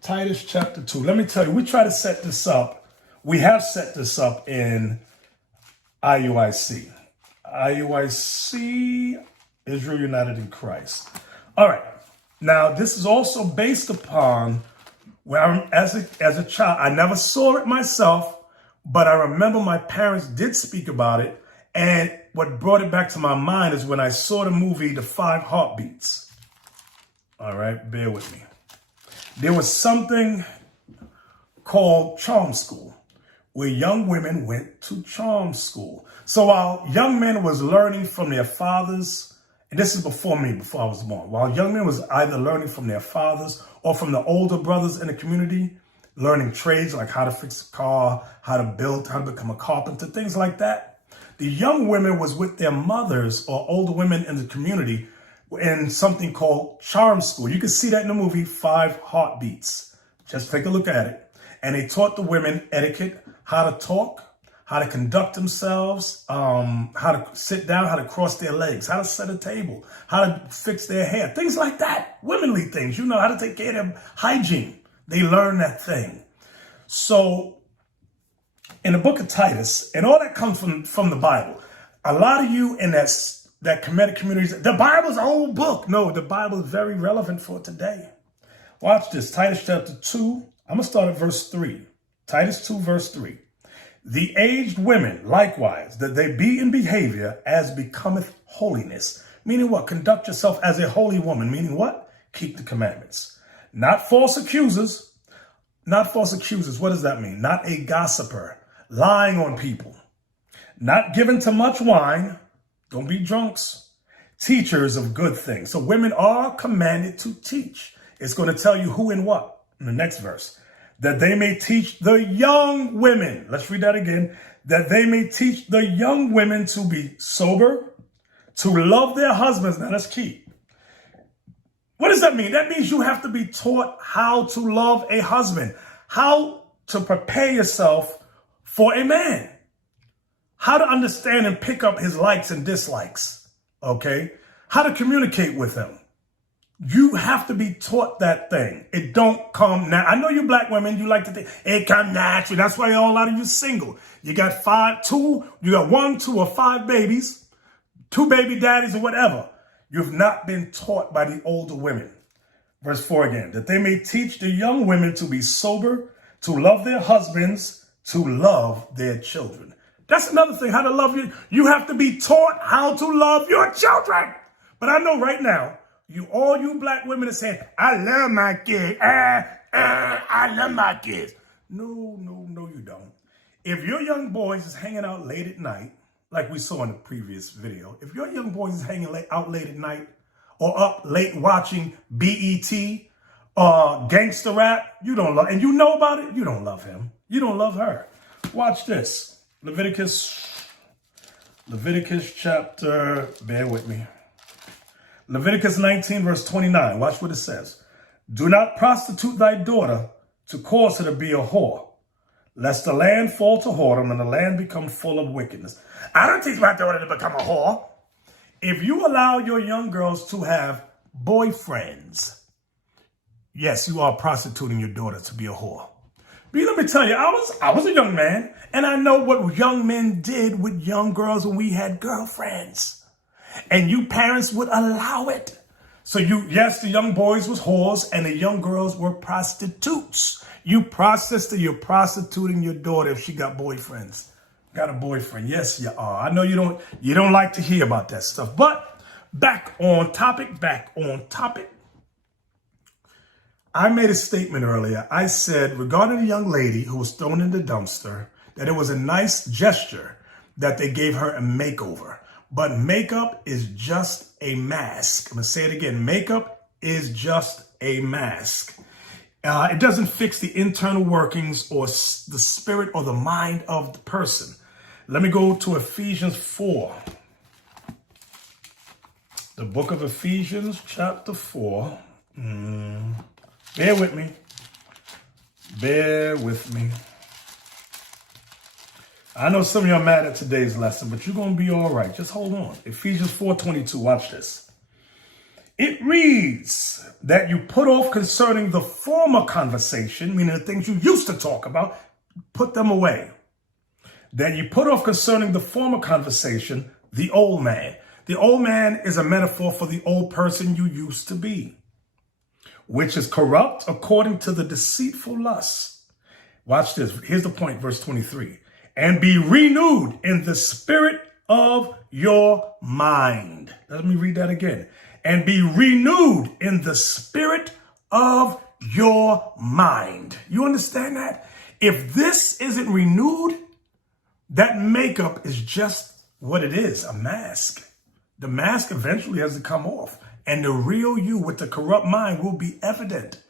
Titus chapter 2. Let me tell you, we try to set this up. We have set this up in IUIC. IUIC, Israel United in Christ. All right. Now, this is also based upon where I'm, as a child, I never saw it myself, but I remember my parents did speak about it. And what brought it back to my mind is when I saw the movie, The 5 Heartbeats. All right, bear with me. There was something called charm school, where young women went to charm school. So while young men was learning from their fathers, and this is before me, before I was born, while young men was either learning from their fathers or from the older brothers in the community, learning trades like how to fix a car, how to build, how to become a carpenter, things like that. The young women was with their mothers or older women in the community in something called charm school. You can see that in the movie 5 Heartbeats. Just take a look at it. And they taught the women etiquette, how to talk, how to conduct themselves, how to sit down, how to cross their legs, how to set a table, how to fix their hair, things like that. Womanly things, you know, how to take care of their hygiene. They learn that thing. So in the book of Titus, and all that comes from the Bible, a lot of you in that Kemetic communities, the Bible's an old book. No, the Bible is very relevant for today. Watch this, Titus chapter 2. I'm going to start at verse 3. Titus 2, verse 3. The aged women, likewise, that they be in behavior as becometh holiness. Meaning what? Conduct yourself as a holy woman. Meaning what? Keep the commandments. Not false accusers. Not false accusers. What does that mean? Not a gossiper. Lying on people. Not given to much wine. Don't be drunks. Teachers of good things. So women are commanded to teach. It's going to tell you who and what in the next verse. That they may teach the young women. Let's read that again. That they may teach the young women to be sober, to love their husbands. Now that's key. What does that mean? That means you have to be taught how to love a husband, how to prepare yourself for a man, how to understand and pick up his likes and dislikes, okay? How to communicate with him. You have to be taught that thing. It don't come now. I know you black women, you like to think it come naturally. That's why a lot of you single. You got 1, 2, or 5 babies, 2 baby daddies or whatever. You've not been taught by the older women. Verse 4 again, that they may teach the young women to be sober, to love their husbands, to love their children. That's another thing, how to love you. You have to be taught how to love your children. But I know right now, All you black women are saying, I love my kids. I love my kids. No, you don't. If your young boys is hanging out late at night, like we saw in the previous video, if your young boys is hanging out late at night or up late watching BET or gangster rap, you don't love, and you know about it, you don't love him. You don't love her. Watch this. Leviticus chapter, bear with me. Leviticus 19 verse 29. Watch what it says. Do not prostitute thy daughter to cause her to be a whore, lest the land fall to whoredom and the land become full of wickedness. I don't teach my daughter to become a whore. If you allow your young girls to have boyfriends, yes, you are prostituting your daughter to be a whore. But let me tell you, I was a young man, and I know what young men did with young girls when we had girlfriends. And you parents would allow it. So yes, the young boys was whores and the young girls were prostitutes. You're prostituting your daughter if she got boyfriends. Got a boyfriend. Yes, you are. I know you don't like to hear about that stuff. But back on topic. I made a statement earlier. I said regarding a young lady who was thrown in the dumpster that it was a nice gesture that they gave her a makeover. But makeup is just a mask. I'm going to say it again. Makeup is just a mask. It doesn't fix the internal workings or the spirit or the mind of the person. Let me go to Ephesians 4. The book of Ephesians, chapter 4. Bear with me. I know some of you are mad at today's lesson, but you're going to be all right. Just hold on. Ephesians 4:22. Watch this. It reads that you put off concerning the former conversation, meaning the things you used to talk about, put them away. That you put off concerning the former conversation, the old man. The old man is a metaphor for the old person you used to be, which is corrupt according to the deceitful lusts. Watch this. Here's the point, verse 23. And be renewed in the spirit of your mind. Let me read that again. And be renewed in the spirit of your mind. You understand that? If this isn't renewed, that makeup is just what it is, a mask. The mask eventually has to come off, and the real you with the corrupt mind will be evident.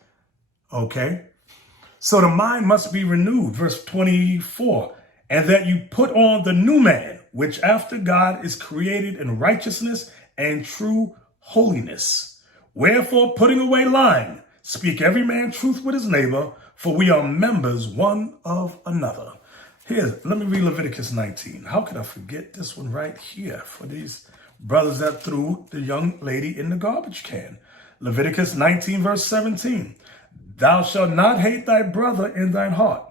Okay? So the mind must be renewed. Verse 24. And that you put on the new man, which after God is created in righteousness and true holiness. Wherefore, putting away lying, speak every man truth with his neighbor, for we are members one of another. Let me read Leviticus 19. How could I forget this one right here for these brothers that threw the young lady in the garbage can? Leviticus 19, verse 17. Thou shalt not hate thy brother in thine heart.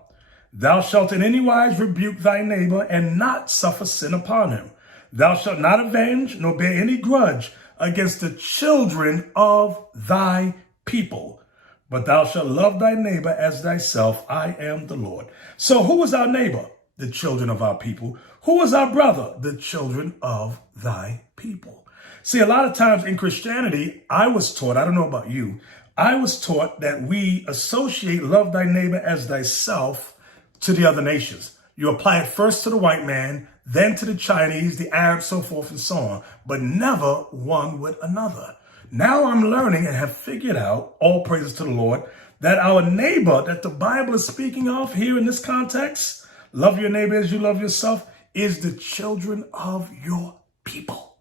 Thou shalt in any wise rebuke thy neighbor and not suffer sin upon him. Thou shalt not avenge nor bear any grudge against the children of thy people, but thou shalt love thy neighbor as thyself. I am the Lord. So who is our neighbor? The children of our people. Who is our brother? The children of thy people. See, a lot of times in Christianity, I was taught, I don't know about you, I was taught that we associate love thy neighbor as thyself to the other nations. You apply it first to the white man, then to the Chinese, the Arabs, so forth and so on, but never one with another. Now I'm learning and have figured out, all praises to the Lord, that our neighbor that the Bible is speaking of here in this context, love your neighbor as you love yourself, is the children of your people.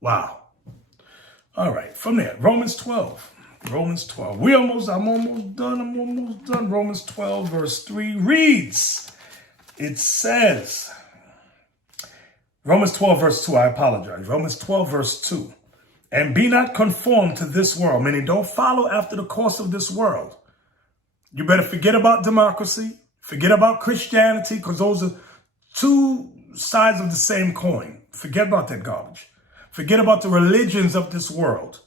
Wow. All right, from there, Romans 12. I'm almost done. Romans 12, verse 3 reads, it says, Romans 12, verse 2, I apologize. Romans 12, verse 2, and be not conformed to this world, meaning don't follow after the course of this world. You better forget about democracy, forget about Christianity, because those are two sides of the same coin. Forget about that garbage. Forget about the religions of this world.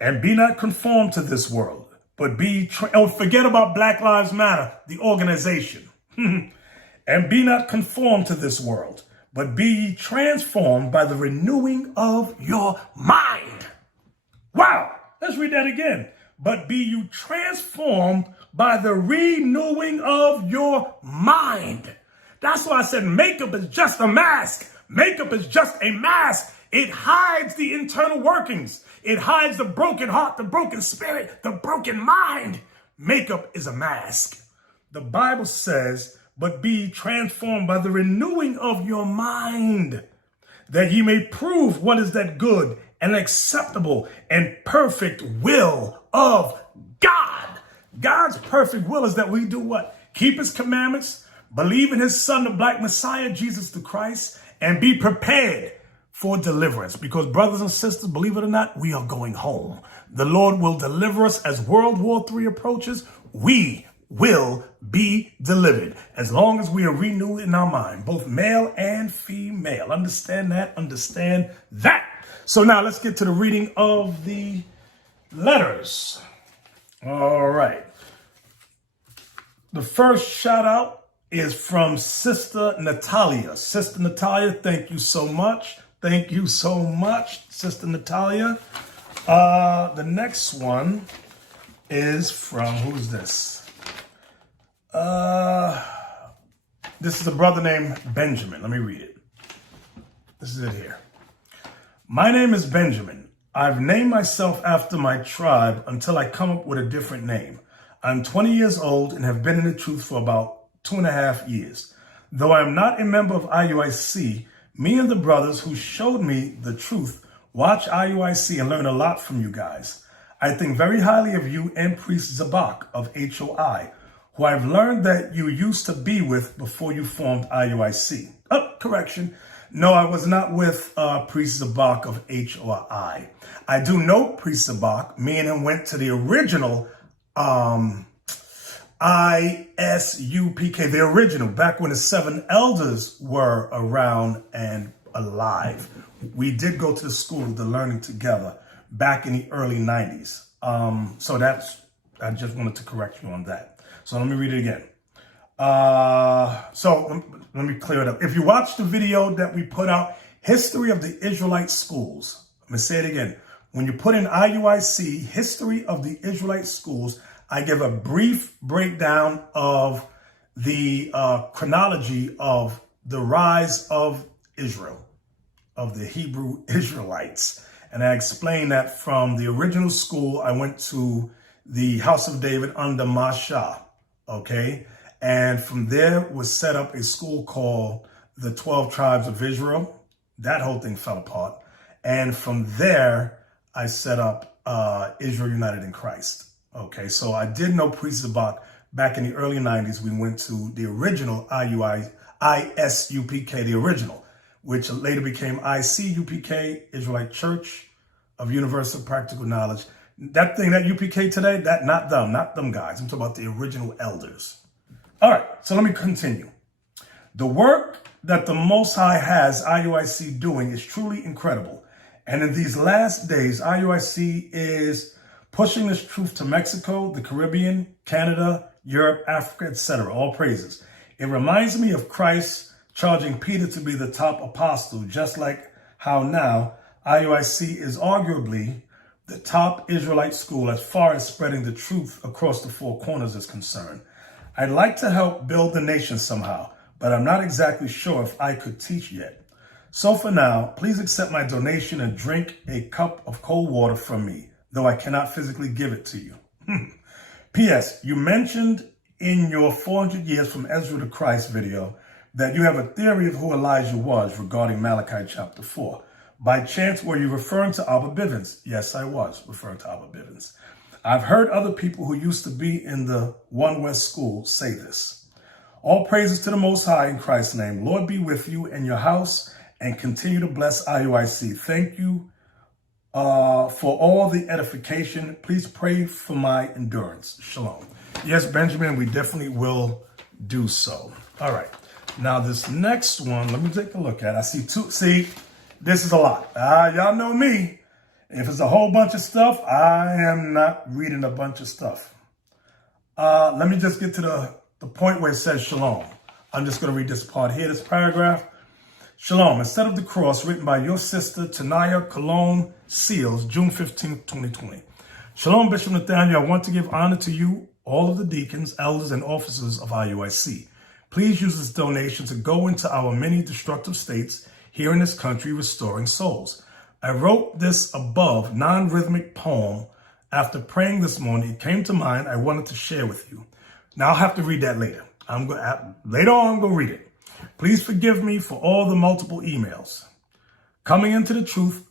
And be not conformed to this world, but forget about Black Lives Matter, the organization. And be not conformed to this world, but be ye transformed by the renewing of your mind. Wow. Let's read that again. But be you transformed by the renewing of your mind. That's why I said makeup is just a mask. Makeup is just a mask. It hides the internal workings. It hides the broken heart, the broken spirit, the broken mind. Makeup is a mask. The Bible says, but be transformed by the renewing of your mind, that ye may prove what is that good and acceptable and perfect will of God. God's perfect will is that we do what? Keep his commandments, believe in his son, the black Messiah, Jesus the Christ, and be prepared for deliverance. Because brothers and sisters, believe it or not, we are going home. The Lord will deliver us as World War III approaches. We will be delivered as long as we are renewed in our mind, both male and female. Understand that? Understand that. So now let's get to the reading of the letters. All right. The first shout out is from Sister Natalia. Sister Natalia, thank you so much. Thank you so much, Sister Natalia. The next one is from, who's this? This is a brother named Benjamin. Let me read it. This is it here. My name is Benjamin. I've named myself after my tribe until I come up with a different name. I'm 20 years old and have been in the truth for about 2.5 years. Though I am not a member of IUIC, me and the brothers who showed me the truth watch IUIC and learn a lot from you guys. I think very highly of you and Priest Zabak of HOI, who I've learned that you used to be with before you formed IUIC. Correction. No, I was not with Priest Zabak of HOI. I do know Priest Zabak. Me and him went to the original ISUPK, the original, back when the 7 elders were around and alive. We did go to the school, the learning together, back in the early 90s. So I just wanted to correct you on that. So let me read it again. So let me clear it up. If you watch the video that we put out, History of the Israelite Schools, I'm going to say it again. When you put in IUIC, History of the Israelite Schools, I give a brief breakdown of the chronology of the rise of Israel, of the Hebrew Israelites. And I explain that from the original school, I went to the House of David under Masha, okay? And from there was set up a school called the 12 Tribes of Israel. That whole thing fell apart. And from there, I set up Israel United in Christ. Okay, so I did know Priest Zabak back in the early 90s. We went to the original ISUPK, the original, which later became ICUPK, Israelite Church of Universal Practical Knowledge. That thing, that UPK today, that not them guys. I'm talking about the original elders. All right, so let me continue. The work that the Most High has IUIC doing is truly incredible. And in these last days, IUIC is pushing this truth to Mexico, the Caribbean, Canada, Europe, Africa, etc. All praises. It reminds me of Christ charging Peter to be the top apostle, just like how now IUIC is arguably the top Israelite school as far as spreading the truth across the 4 corners is concerned. I'd like to help build the nation somehow, but I'm not exactly sure if I could teach yet. So for now, please accept my donation and drink a cup of cold water from me, though I cannot physically give it to you. P.S. You mentioned in your 400 Years from Ezra to Christ video that you have a theory of who Elijah was regarding Malachi chapter 4. By chance, were you referring to Abba Bivens? Yes, I was referring to Abba Bivens. I've heard other people who used to be in the One West school say this. All praises to the Most High in Christ's name. Lord be with you and your house and continue to bless IUIC. Thank you for all the edification. Please pray for my endurance. Shalom. Yes, Benjamin, we definitely will do so. All right. Now, this next one, let me take a look at. I see 2. See, this is a lot. Y'all know me. If it's a whole bunch of stuff, I am not reading a bunch of stuff. Let me just get to the point where it says shalom. I'm just going to read this part here, this paragraph. Shalom. Instead of the Cross, written by your sister Tanaya Cologne Seals, June 15th, 2020. Shalom, Bishop Nathaniel. I want to give honor to you, all of the deacons, elders, and officers of IUIC. Please use this donation to go into our many destructive states here in this country, restoring souls. I wrote this above non-rhythmic poem after praying this morning. It came to mind. I wanted to share with you. Now I'll have to read that later. Later on, I'm going to read it. Please forgive me for all the multiple emails. Coming into the truth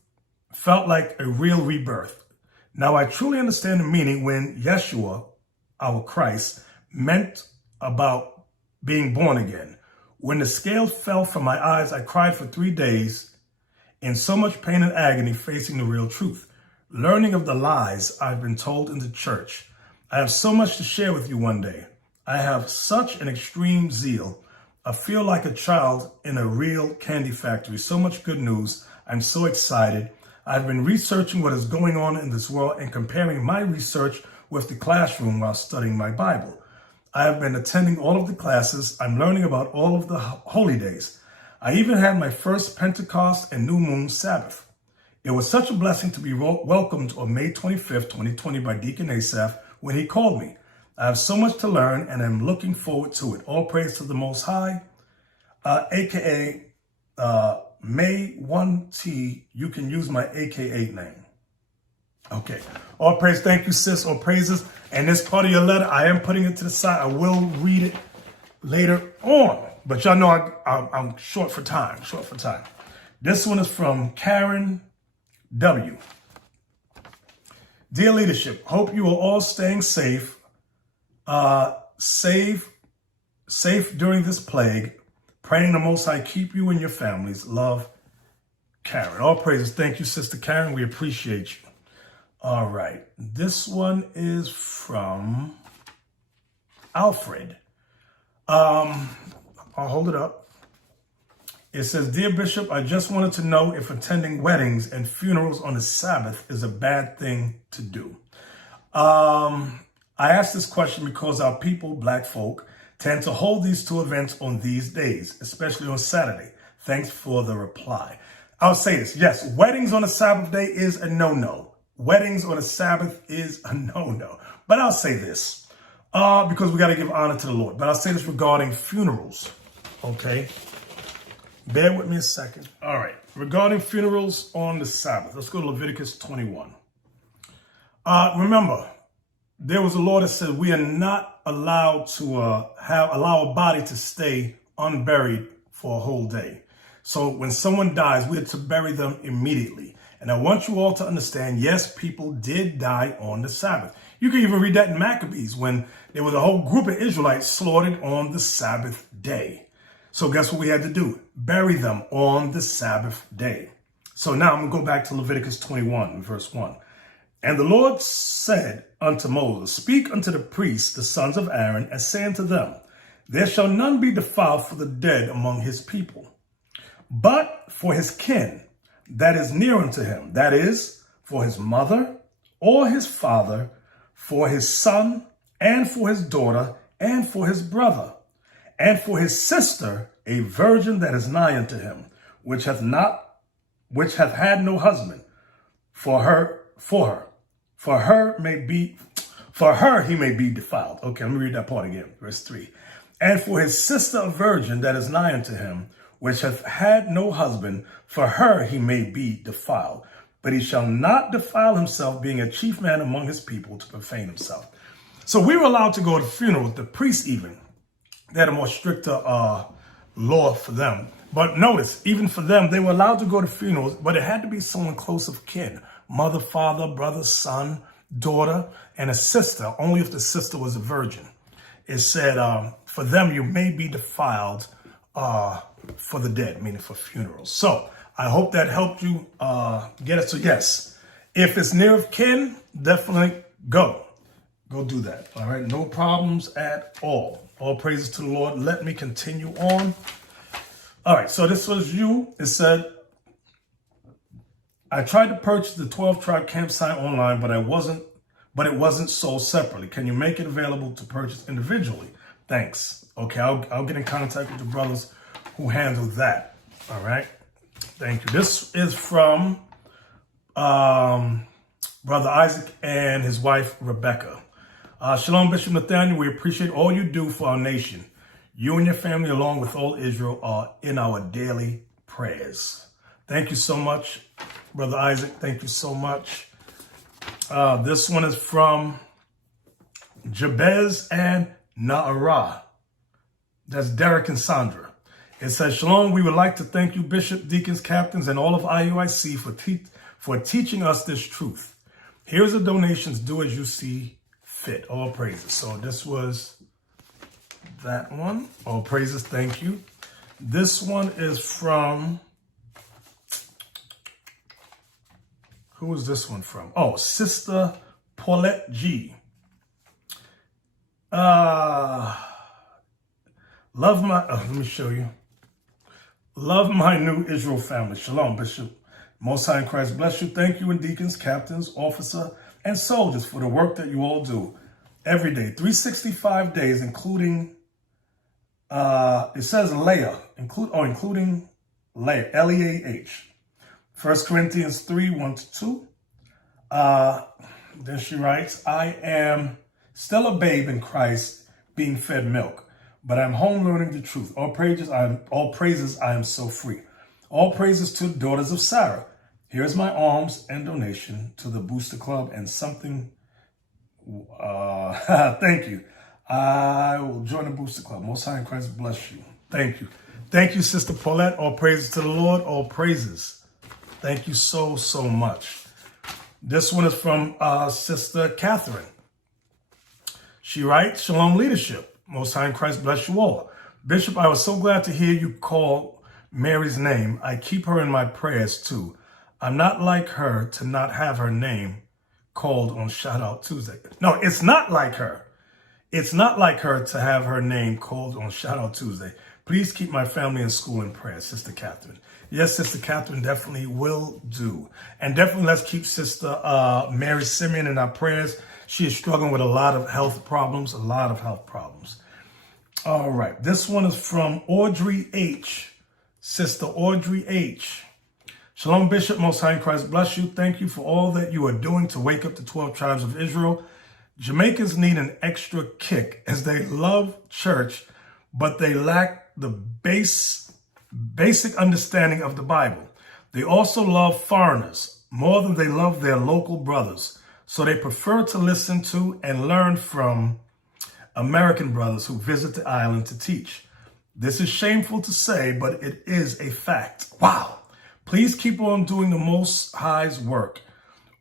felt like a real rebirth. Now I truly understand the meaning when Yeshua, our Christ, meant about being born again. When the scales fell from my eyes, I cried for 3 days in so much pain and agony, facing the real truth, learning of the lies I've been told in the church. I have so much to share with you one day. I have such an extreme zeal. I feel like a child in a real candy factory. So much good news. I'm so excited. I've been researching what is going on in this world and comparing my research with the classroom while studying my Bible. I have been attending all of the classes. I'm learning about all of the holy days. I even had my first Pentecost and New Moon Sabbath. It was such a blessing to be welcomed on May 25th, 2020 by Deacon Asaph when he called me. I have so much to learn and I'm looking forward to it. All praise to the Most High, aka May 1T. You can use my AKA name. Okay. All praise. Thank you, sis. All praises. And this part of your letter, I am putting it to the side. I will read it later on. But y'all know I'm short for time. This one is from Karen W. Dear leadership, hope you are all staying safe, safe during this plague. Praying the Most High keep you and your families. Love, Karen. All praises. Thank you, Sister Karen. We appreciate you. All right. This one is from Alfred. I'll hold it up. It says, Dear Bishop, I just wanted to know if attending weddings and funerals on the Sabbath is a bad thing to do. I asked this question because our people, black folk, tend to hold these two events on these days, especially on Saturday. Thanks for the reply. I'll say this. Yes, weddings on a Sabbath day is a no-no. Weddings on a Sabbath is a no-no. But I'll say this, because we got to give honor to the Lord. But I'll say this regarding funerals, okay? Bear with me a second. All right. Regarding funerals on the Sabbath, let's go to Leviticus 21. Remember, there was a law that said we are not allowed to allow a body to stay unburied for a whole day. So when someone dies, we are to bury them immediately. And I want you all to understand, yes, people did die on the Sabbath. You can even read that in Maccabees when there was a whole group of Israelites slaughtered on the Sabbath day. So guess what we had to do? Bury them on the Sabbath day. So now I'm going to go back to Leviticus 21, verse 1. And the Lord said unto Moses, Speak unto the priests, the sons of Aaron, and say unto them, There shall none be defiled for the dead among his people, but for his kin that is near unto him, that is, for his mother or his father, for his son, and for his daughter, and for his brother, and for his sister, a virgin that is nigh unto him, which hath had no husband, for her he may be defiled. Okay, let me read that part again. Verse 3. And for his sister, a virgin that is nigh unto him, which hath had no husband, for her he may be defiled. But he shall not defile himself, being a chief man among his people, to profane himself. So we were allowed to go to funerals, the priests even. They had a more stricter law for them. But notice, even for them, they were allowed to go to funerals, but it had to be someone close of kin. Mother, father, brother, son, daughter, and a sister, only if the sister was a virgin. It said, for them, you may be defiled for the dead, meaning for funerals. So I hope that helped you get it. So yes, if it's near of kin, definitely go. Go do that. All right. No problems at all. All praises to the Lord. Let me continue on. All right. So this was you. It said, I tried to purchase the 12-tribe campsite online, but it wasn't sold separately. Can you make it available to purchase individually? Thanks. Okay. I'll get in contact with the brothers who handle that. All right. Thank you. This is from Brother Isaac and his wife, Rebecca. Shalom, Bishop Nathaniel. We appreciate all you do for our nation. You and your family, along with all Israel, are in our daily prayers. Thank you so much, Brother Isaac. Thank you so much. This one is from Jabez and Naarah. That's Derek and Sandra. It says, Shalom, we would like to thank you, Bishop, deacons, captains, and all of IUIC for teaching us this truth. Here's the donations. Do as you see fit. All praises. So this was that one. All praises. Thank you. This one is from... Who is this one from? Oh, Sister Paulette G. Love my... let me show you. Love my new Israel family. Shalom, Bishop. Most High in Christ bless you. Thank you, and deacons, captains, officer, and soldiers for the work that you all do every day. 365 days, including, it says Leah, including Leah, L-E-A-H. 1 Corinthians 3, 1-2. Then she writes, I am still a babe in Christ, being fed milk, but I'm home learning the truth. All praises, I am so free. All praises to daughters of Sarah. Here's my alms and donation to the Booster Club and something. Thank you. I will join the Booster Club. Most High in Christ bless you. Thank you. Thank you, Sister Paulette. All praises to the Lord. All praises. Thank you so, so much. This one is from Sister Catherine. She writes, Shalom leadership. Most High in Christ bless you all. Bishop, I was so glad to hear you call Mary's name. I keep her in my prayers too. I'm not like her to not have her name called on Shout Out Tuesday. No, it's not like her. It's not like her to have her name called on Shout Out Tuesday. Please keep my family in school in prayer, Sister Catherine. Yes, Sister Catherine, definitely will do. And definitely let's keep Sister Mary Simeon in our prayers. She is struggling with a lot of health problems, All right, this one is from Audrey H. Sister Audrey H. Shalom, Bishop, Most High in Christ bless you. Thank you for all that you are doing to wake up the 12 tribes of Israel. Jamaicans need an extra kick as they love church, but they lack the basic understanding of the Bible. They also love foreigners more than they love their local brothers. So they prefer to listen to and learn from American brothers who visit the island to teach. This is shameful to say, but it is a fact. Wow. Please keep on doing the Most High's work.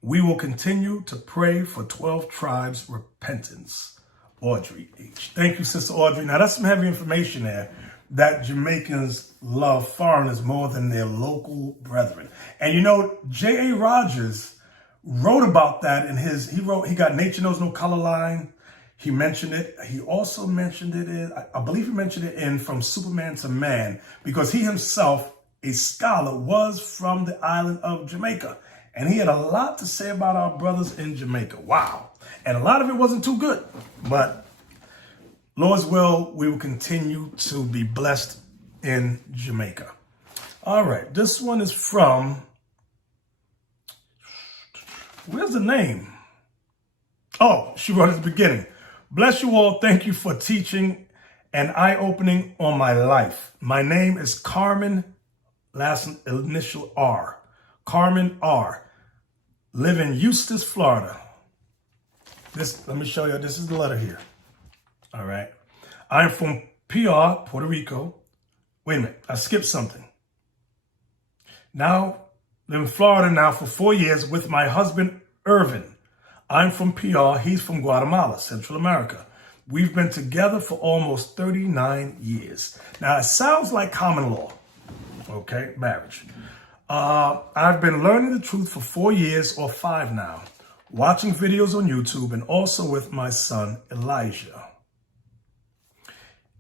We will continue to pray for 12 tribes repentance. Audrey H. Thank you, Sister Audrey. Now, that's some heavy information there, that Jamaicans love foreigners more than their local brethren. And you know, J.A. Rogers wrote about that in he got Nature Knows No Color line. He mentioned it. He also mentioned it in, I believe he mentioned it in From Superman to Man, because he himself, a scholar, was from the island of Jamaica. And he had a lot to say about our brothers in Jamaica. Wow. And a lot of it wasn't too good. But Lord's will, we will continue to be blessed in Jamaica. All right. This one is from, where's the name? Oh, she wrote at the beginning. Bless you all. Thank you for teaching and eye-opening on my life. My name is Carmen, last initial R. Carmen R. Live in Eustis, Florida. Let me show you. This is the letter here. All right. I'm from PR, Puerto Rico. Wait a minute. I skipped something. Now, live in Florida now for 4 years with my husband, Irvin. I'm from PR. He's from Guatemala, Central America. We've been together for almost 39 years. Now, it sounds like common law. Okay, marriage. I've been learning the truth for 4 years or 5 now, watching videos on YouTube and also with my son, Elijah.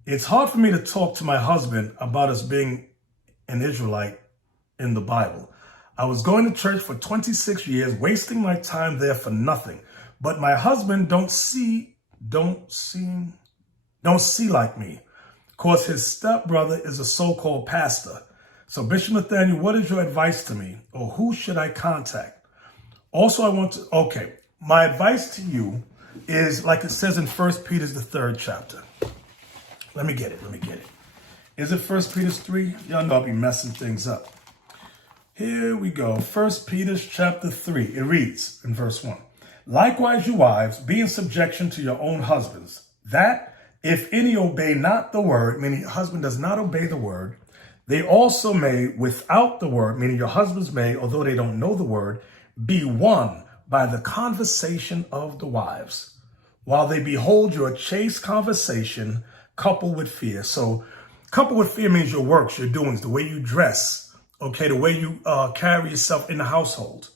It's hard for me to talk to my husband about us being an Israelite in the Bible. I was going to church for 26 years, wasting my time there for nothing. But my husband don't see like me. Of course, his stepbrother is a so-called pastor. So Bishop Nathaniel, what is your advice to me, or who should I contact? Also, my advice to you is like it says in 1 Peter, the 3rd chapter. Let me get it. Is it 1 Peter 3? Y'all know I'll be messing things up. Here we go. 1 Peter chapter 3. It reads in verse 1. Likewise, you wives, be in subjection to your own husbands, that if any obey not the word, meaning your husband does not obey the word, they also may without the word, meaning your husbands may, although they don't know the word, be won by the conversation of the wives, while they behold your chaste conversation coupled with fear. So coupled with fear means your works, your doings, the way you dress, okay, the way you carry yourself in the household,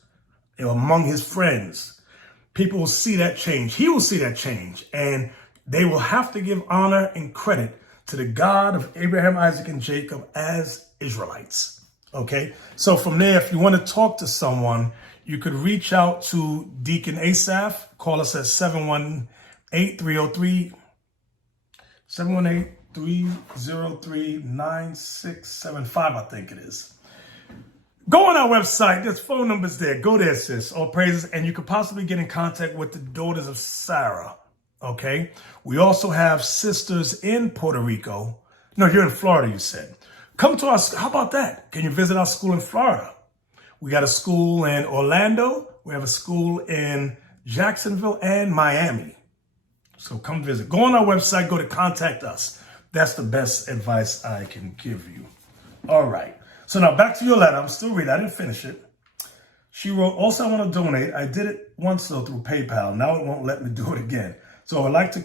among his friends. People will see that change. He will see that change, and they will have to give honor and credit to the God of Abraham, Isaac, and Jacob as Israelites. Okay, so from there, if you want to talk to someone, you could reach out to Deacon Asaph. Call us at 718-303-9675, I think it is. Go on our website. There's phone numbers there. Go there, sis. All praises. And you could possibly get in contact with the daughters of Sarah. Okay. We also have sisters in Puerto Rico. No, you're in Florida, you said. Come to us. How about that? Can you visit our school in Florida? We got a school in Orlando. We have a school in Jacksonville and Miami. So come visit. Go on our website. Go to contact us. That's the best advice I can give you. All right. So now back to your letter. I'm still reading. I didn't finish it. She wrote, also, I want to donate. I did it once, though, through PayPal. Now it won't let me do it again. So I would like to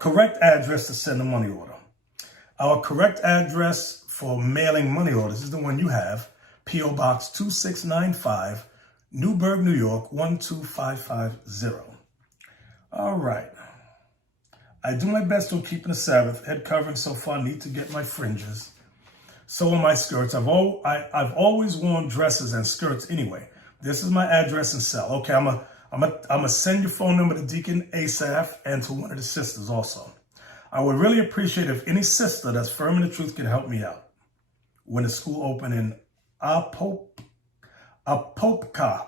correct address to send a money order. Our correct address for mailing money orders is the one you have. P.O. Box 2695, Newburgh, New York, 12550. All right. I do my best on keeping the Sabbath. Head covering so far. Need to get my fringes. So are my skirts. I've always worn dresses and skirts anyway. This is my address and cell. Okay, I'm gonna send your phone number to Deacon Asaph and to one of the sisters also. I would really appreciate if any sister that's firm in the truth can help me out when the school open in Apopka,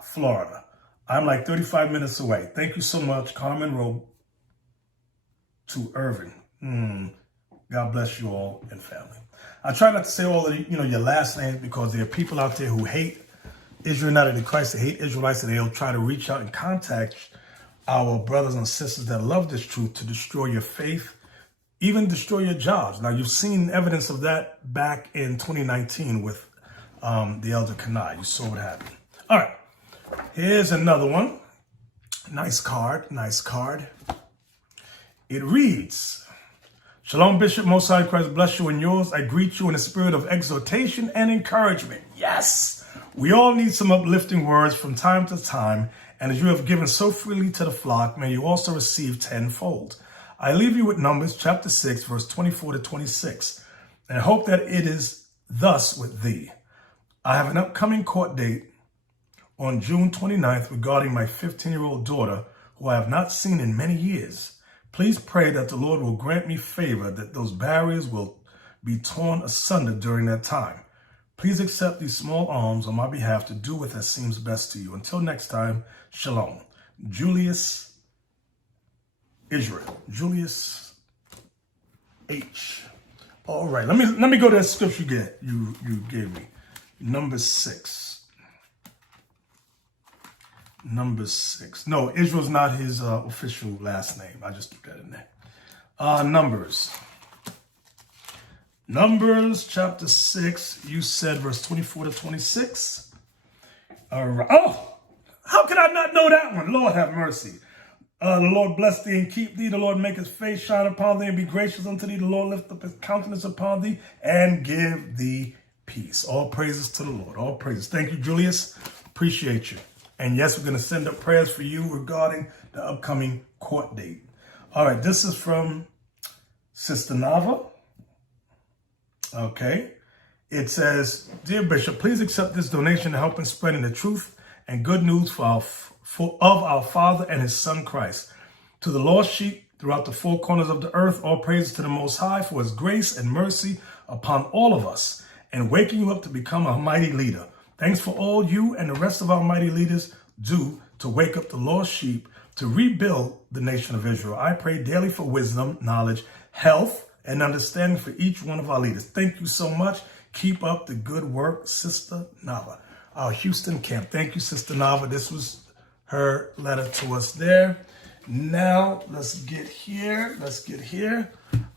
Florida. I'm like 35 minutes away. Thank you so much, Carmen Rowe to Irving. God bless you all and family. I try not to say all of your last names because there are people out there who hate Israel United in Christ. They hate Israelites, and they'll try to reach out and contact our brothers and sisters that love this truth to destroy your faith, even destroy your jobs. Now, you've seen evidence of that back in 2019 with the Elder Kanai. You saw what happened. All right. Here's another one. Nice card. It reads, Shalom, Bishop, Most High Christ bless you and yours. I greet you in a spirit of exhortation and encouragement. Yes, we all need some uplifting words from time to time, and as you have given so freely to the flock, may you also receive tenfold. I leave you with Numbers chapter 6, verse 24 to 26, and hope that it is thus with thee. I have an upcoming court date on June 29th regarding my 15-year-old daughter, who I have not seen in many years. Please pray that the Lord will grant me favor, that those barriers will be torn asunder during that time. Please accept these small alms on my behalf to do with as seems best to you. Until next time, shalom. Julius Israel. Julius H. All right, let me go to that scripture you gave me. Number 6. Number 6. No, Israel's not his official last name. I just threw that in there. Numbers chapter 6. You said verse 24 to 26. All right. Oh, how could I not know that one? Lord have mercy. The Lord bless thee and keep thee. The Lord make his face shine upon thee and be gracious unto thee. The Lord lift up his countenance upon thee and give thee peace. All praises to the Lord. All praises. Thank you, Julius. Appreciate you. And yes, we're going to send up prayers for you regarding the upcoming court date. All right, this is from Sister Nava. Okay. It says, Dear Bishop, please accept this donation to help in spreading the truth and good news of our Father and his Son Christ. To the lost sheep throughout the four corners of the earth, all praises to the Most High for his grace and mercy upon all of us. and waking you up to become a mighty leader. Thanks for all you and the rest of our mighty leaders do to wake up the lost sheep, to rebuild the nation of Israel. I pray daily for wisdom, knowledge, health, and understanding for each one of our leaders. Thank you so much. Keep up the good work, Sister Nava. Our Houston camp. Thank you, Sister Nava. This was her letter to us there. Now, let's get here.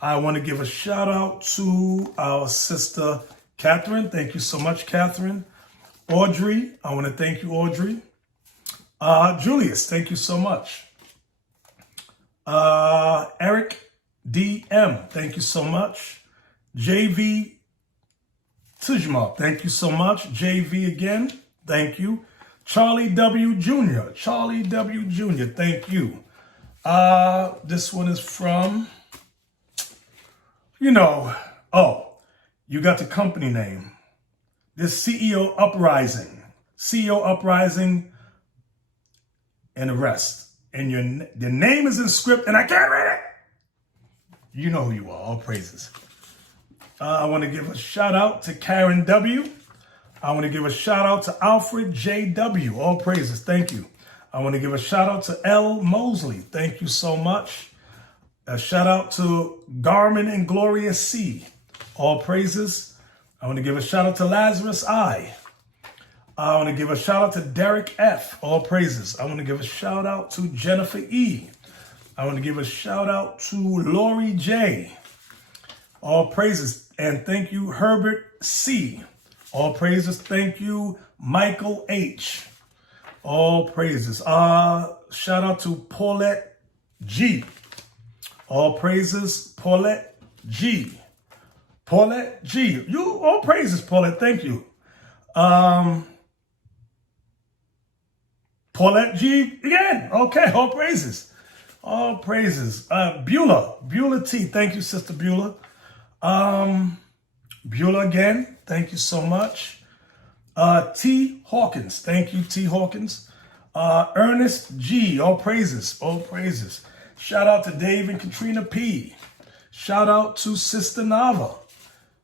I want to give a shout out to our sister Catherine. Thank you so much, Catherine. Audrey, I want to thank you, Audrey. Julius, thank you so much. Eric DM, thank you so much. JV Tujma, thank you so much. JV again, thank you. Charlie W. Jr., thank you. This one is from, you got the company name. This CEO Uprising, and the rest. And the name is in script, and I can't read it. You know who you are. All praises. I want to give a shout out to Karen W. I want to give a shout out to Alfred J.W. All praises. Thank you. I want to give a shout out to L. Mosley. Thank you so much. A shout out to Garmin and Gloria C. All praises. I want to give a shout out to Lazarus I. I want to give a shout out to Derek F. All praises. I want to give a shout out to Jennifer E. I want to give a shout out to Lori J. All praises. And thank you, Herbert C. All praises. Thank you, Michael H. All praises. Shout out to Paulette G. All praises, Paulette G. Paulette G. You, all praises, Paulette. Thank you. Paulette G. again. Okay, all praises. All praises. Beulah T. Thank you, Sister Beulah. Beulah again. Thank you so much. T. Hawkins. Thank you, T. Hawkins. Ernest G. All praises. All praises. Shout out to Dave and Katrina P. Shout out to Sister Nava.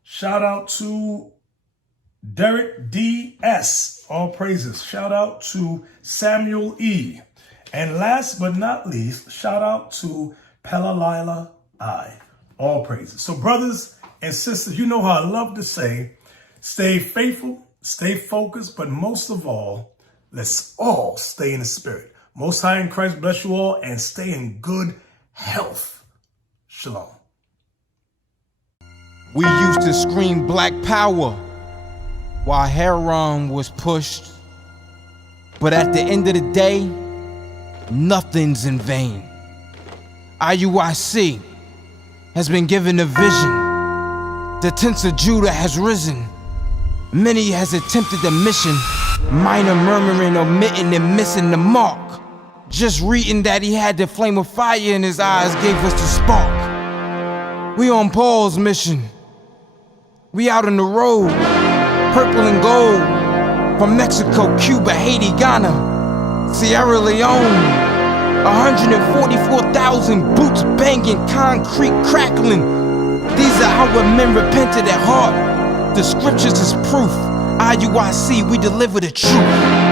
Shout out to Derek D.S. All praises. Shout out to Samuel E. And last but not least, shout out to Pelalila I. All praises. So brothers and sisters, you know how I love to say, stay faithful, stay focused, but most of all, let's all stay in the spirit. Most High in Christ bless you all and stay in good health. Shalom. We used to scream black power while heroin was pushed. But at the end of the day, nothing's in vain. IUIC has been given a vision. The tents of Judah has risen. Many has attempted the mission. Minor murmuring, omitting, and missing the mark. Just reading that he had the flame of fire in his eyes gave us the spark. We on Paul's mission. We out on the road, purple and gold. From Mexico, Cuba, Haiti, Ghana, Sierra Leone. 144,000 boots banging, concrete crackling. These are our men repented at heart. The scriptures is proof. IUIC, we deliver the truth.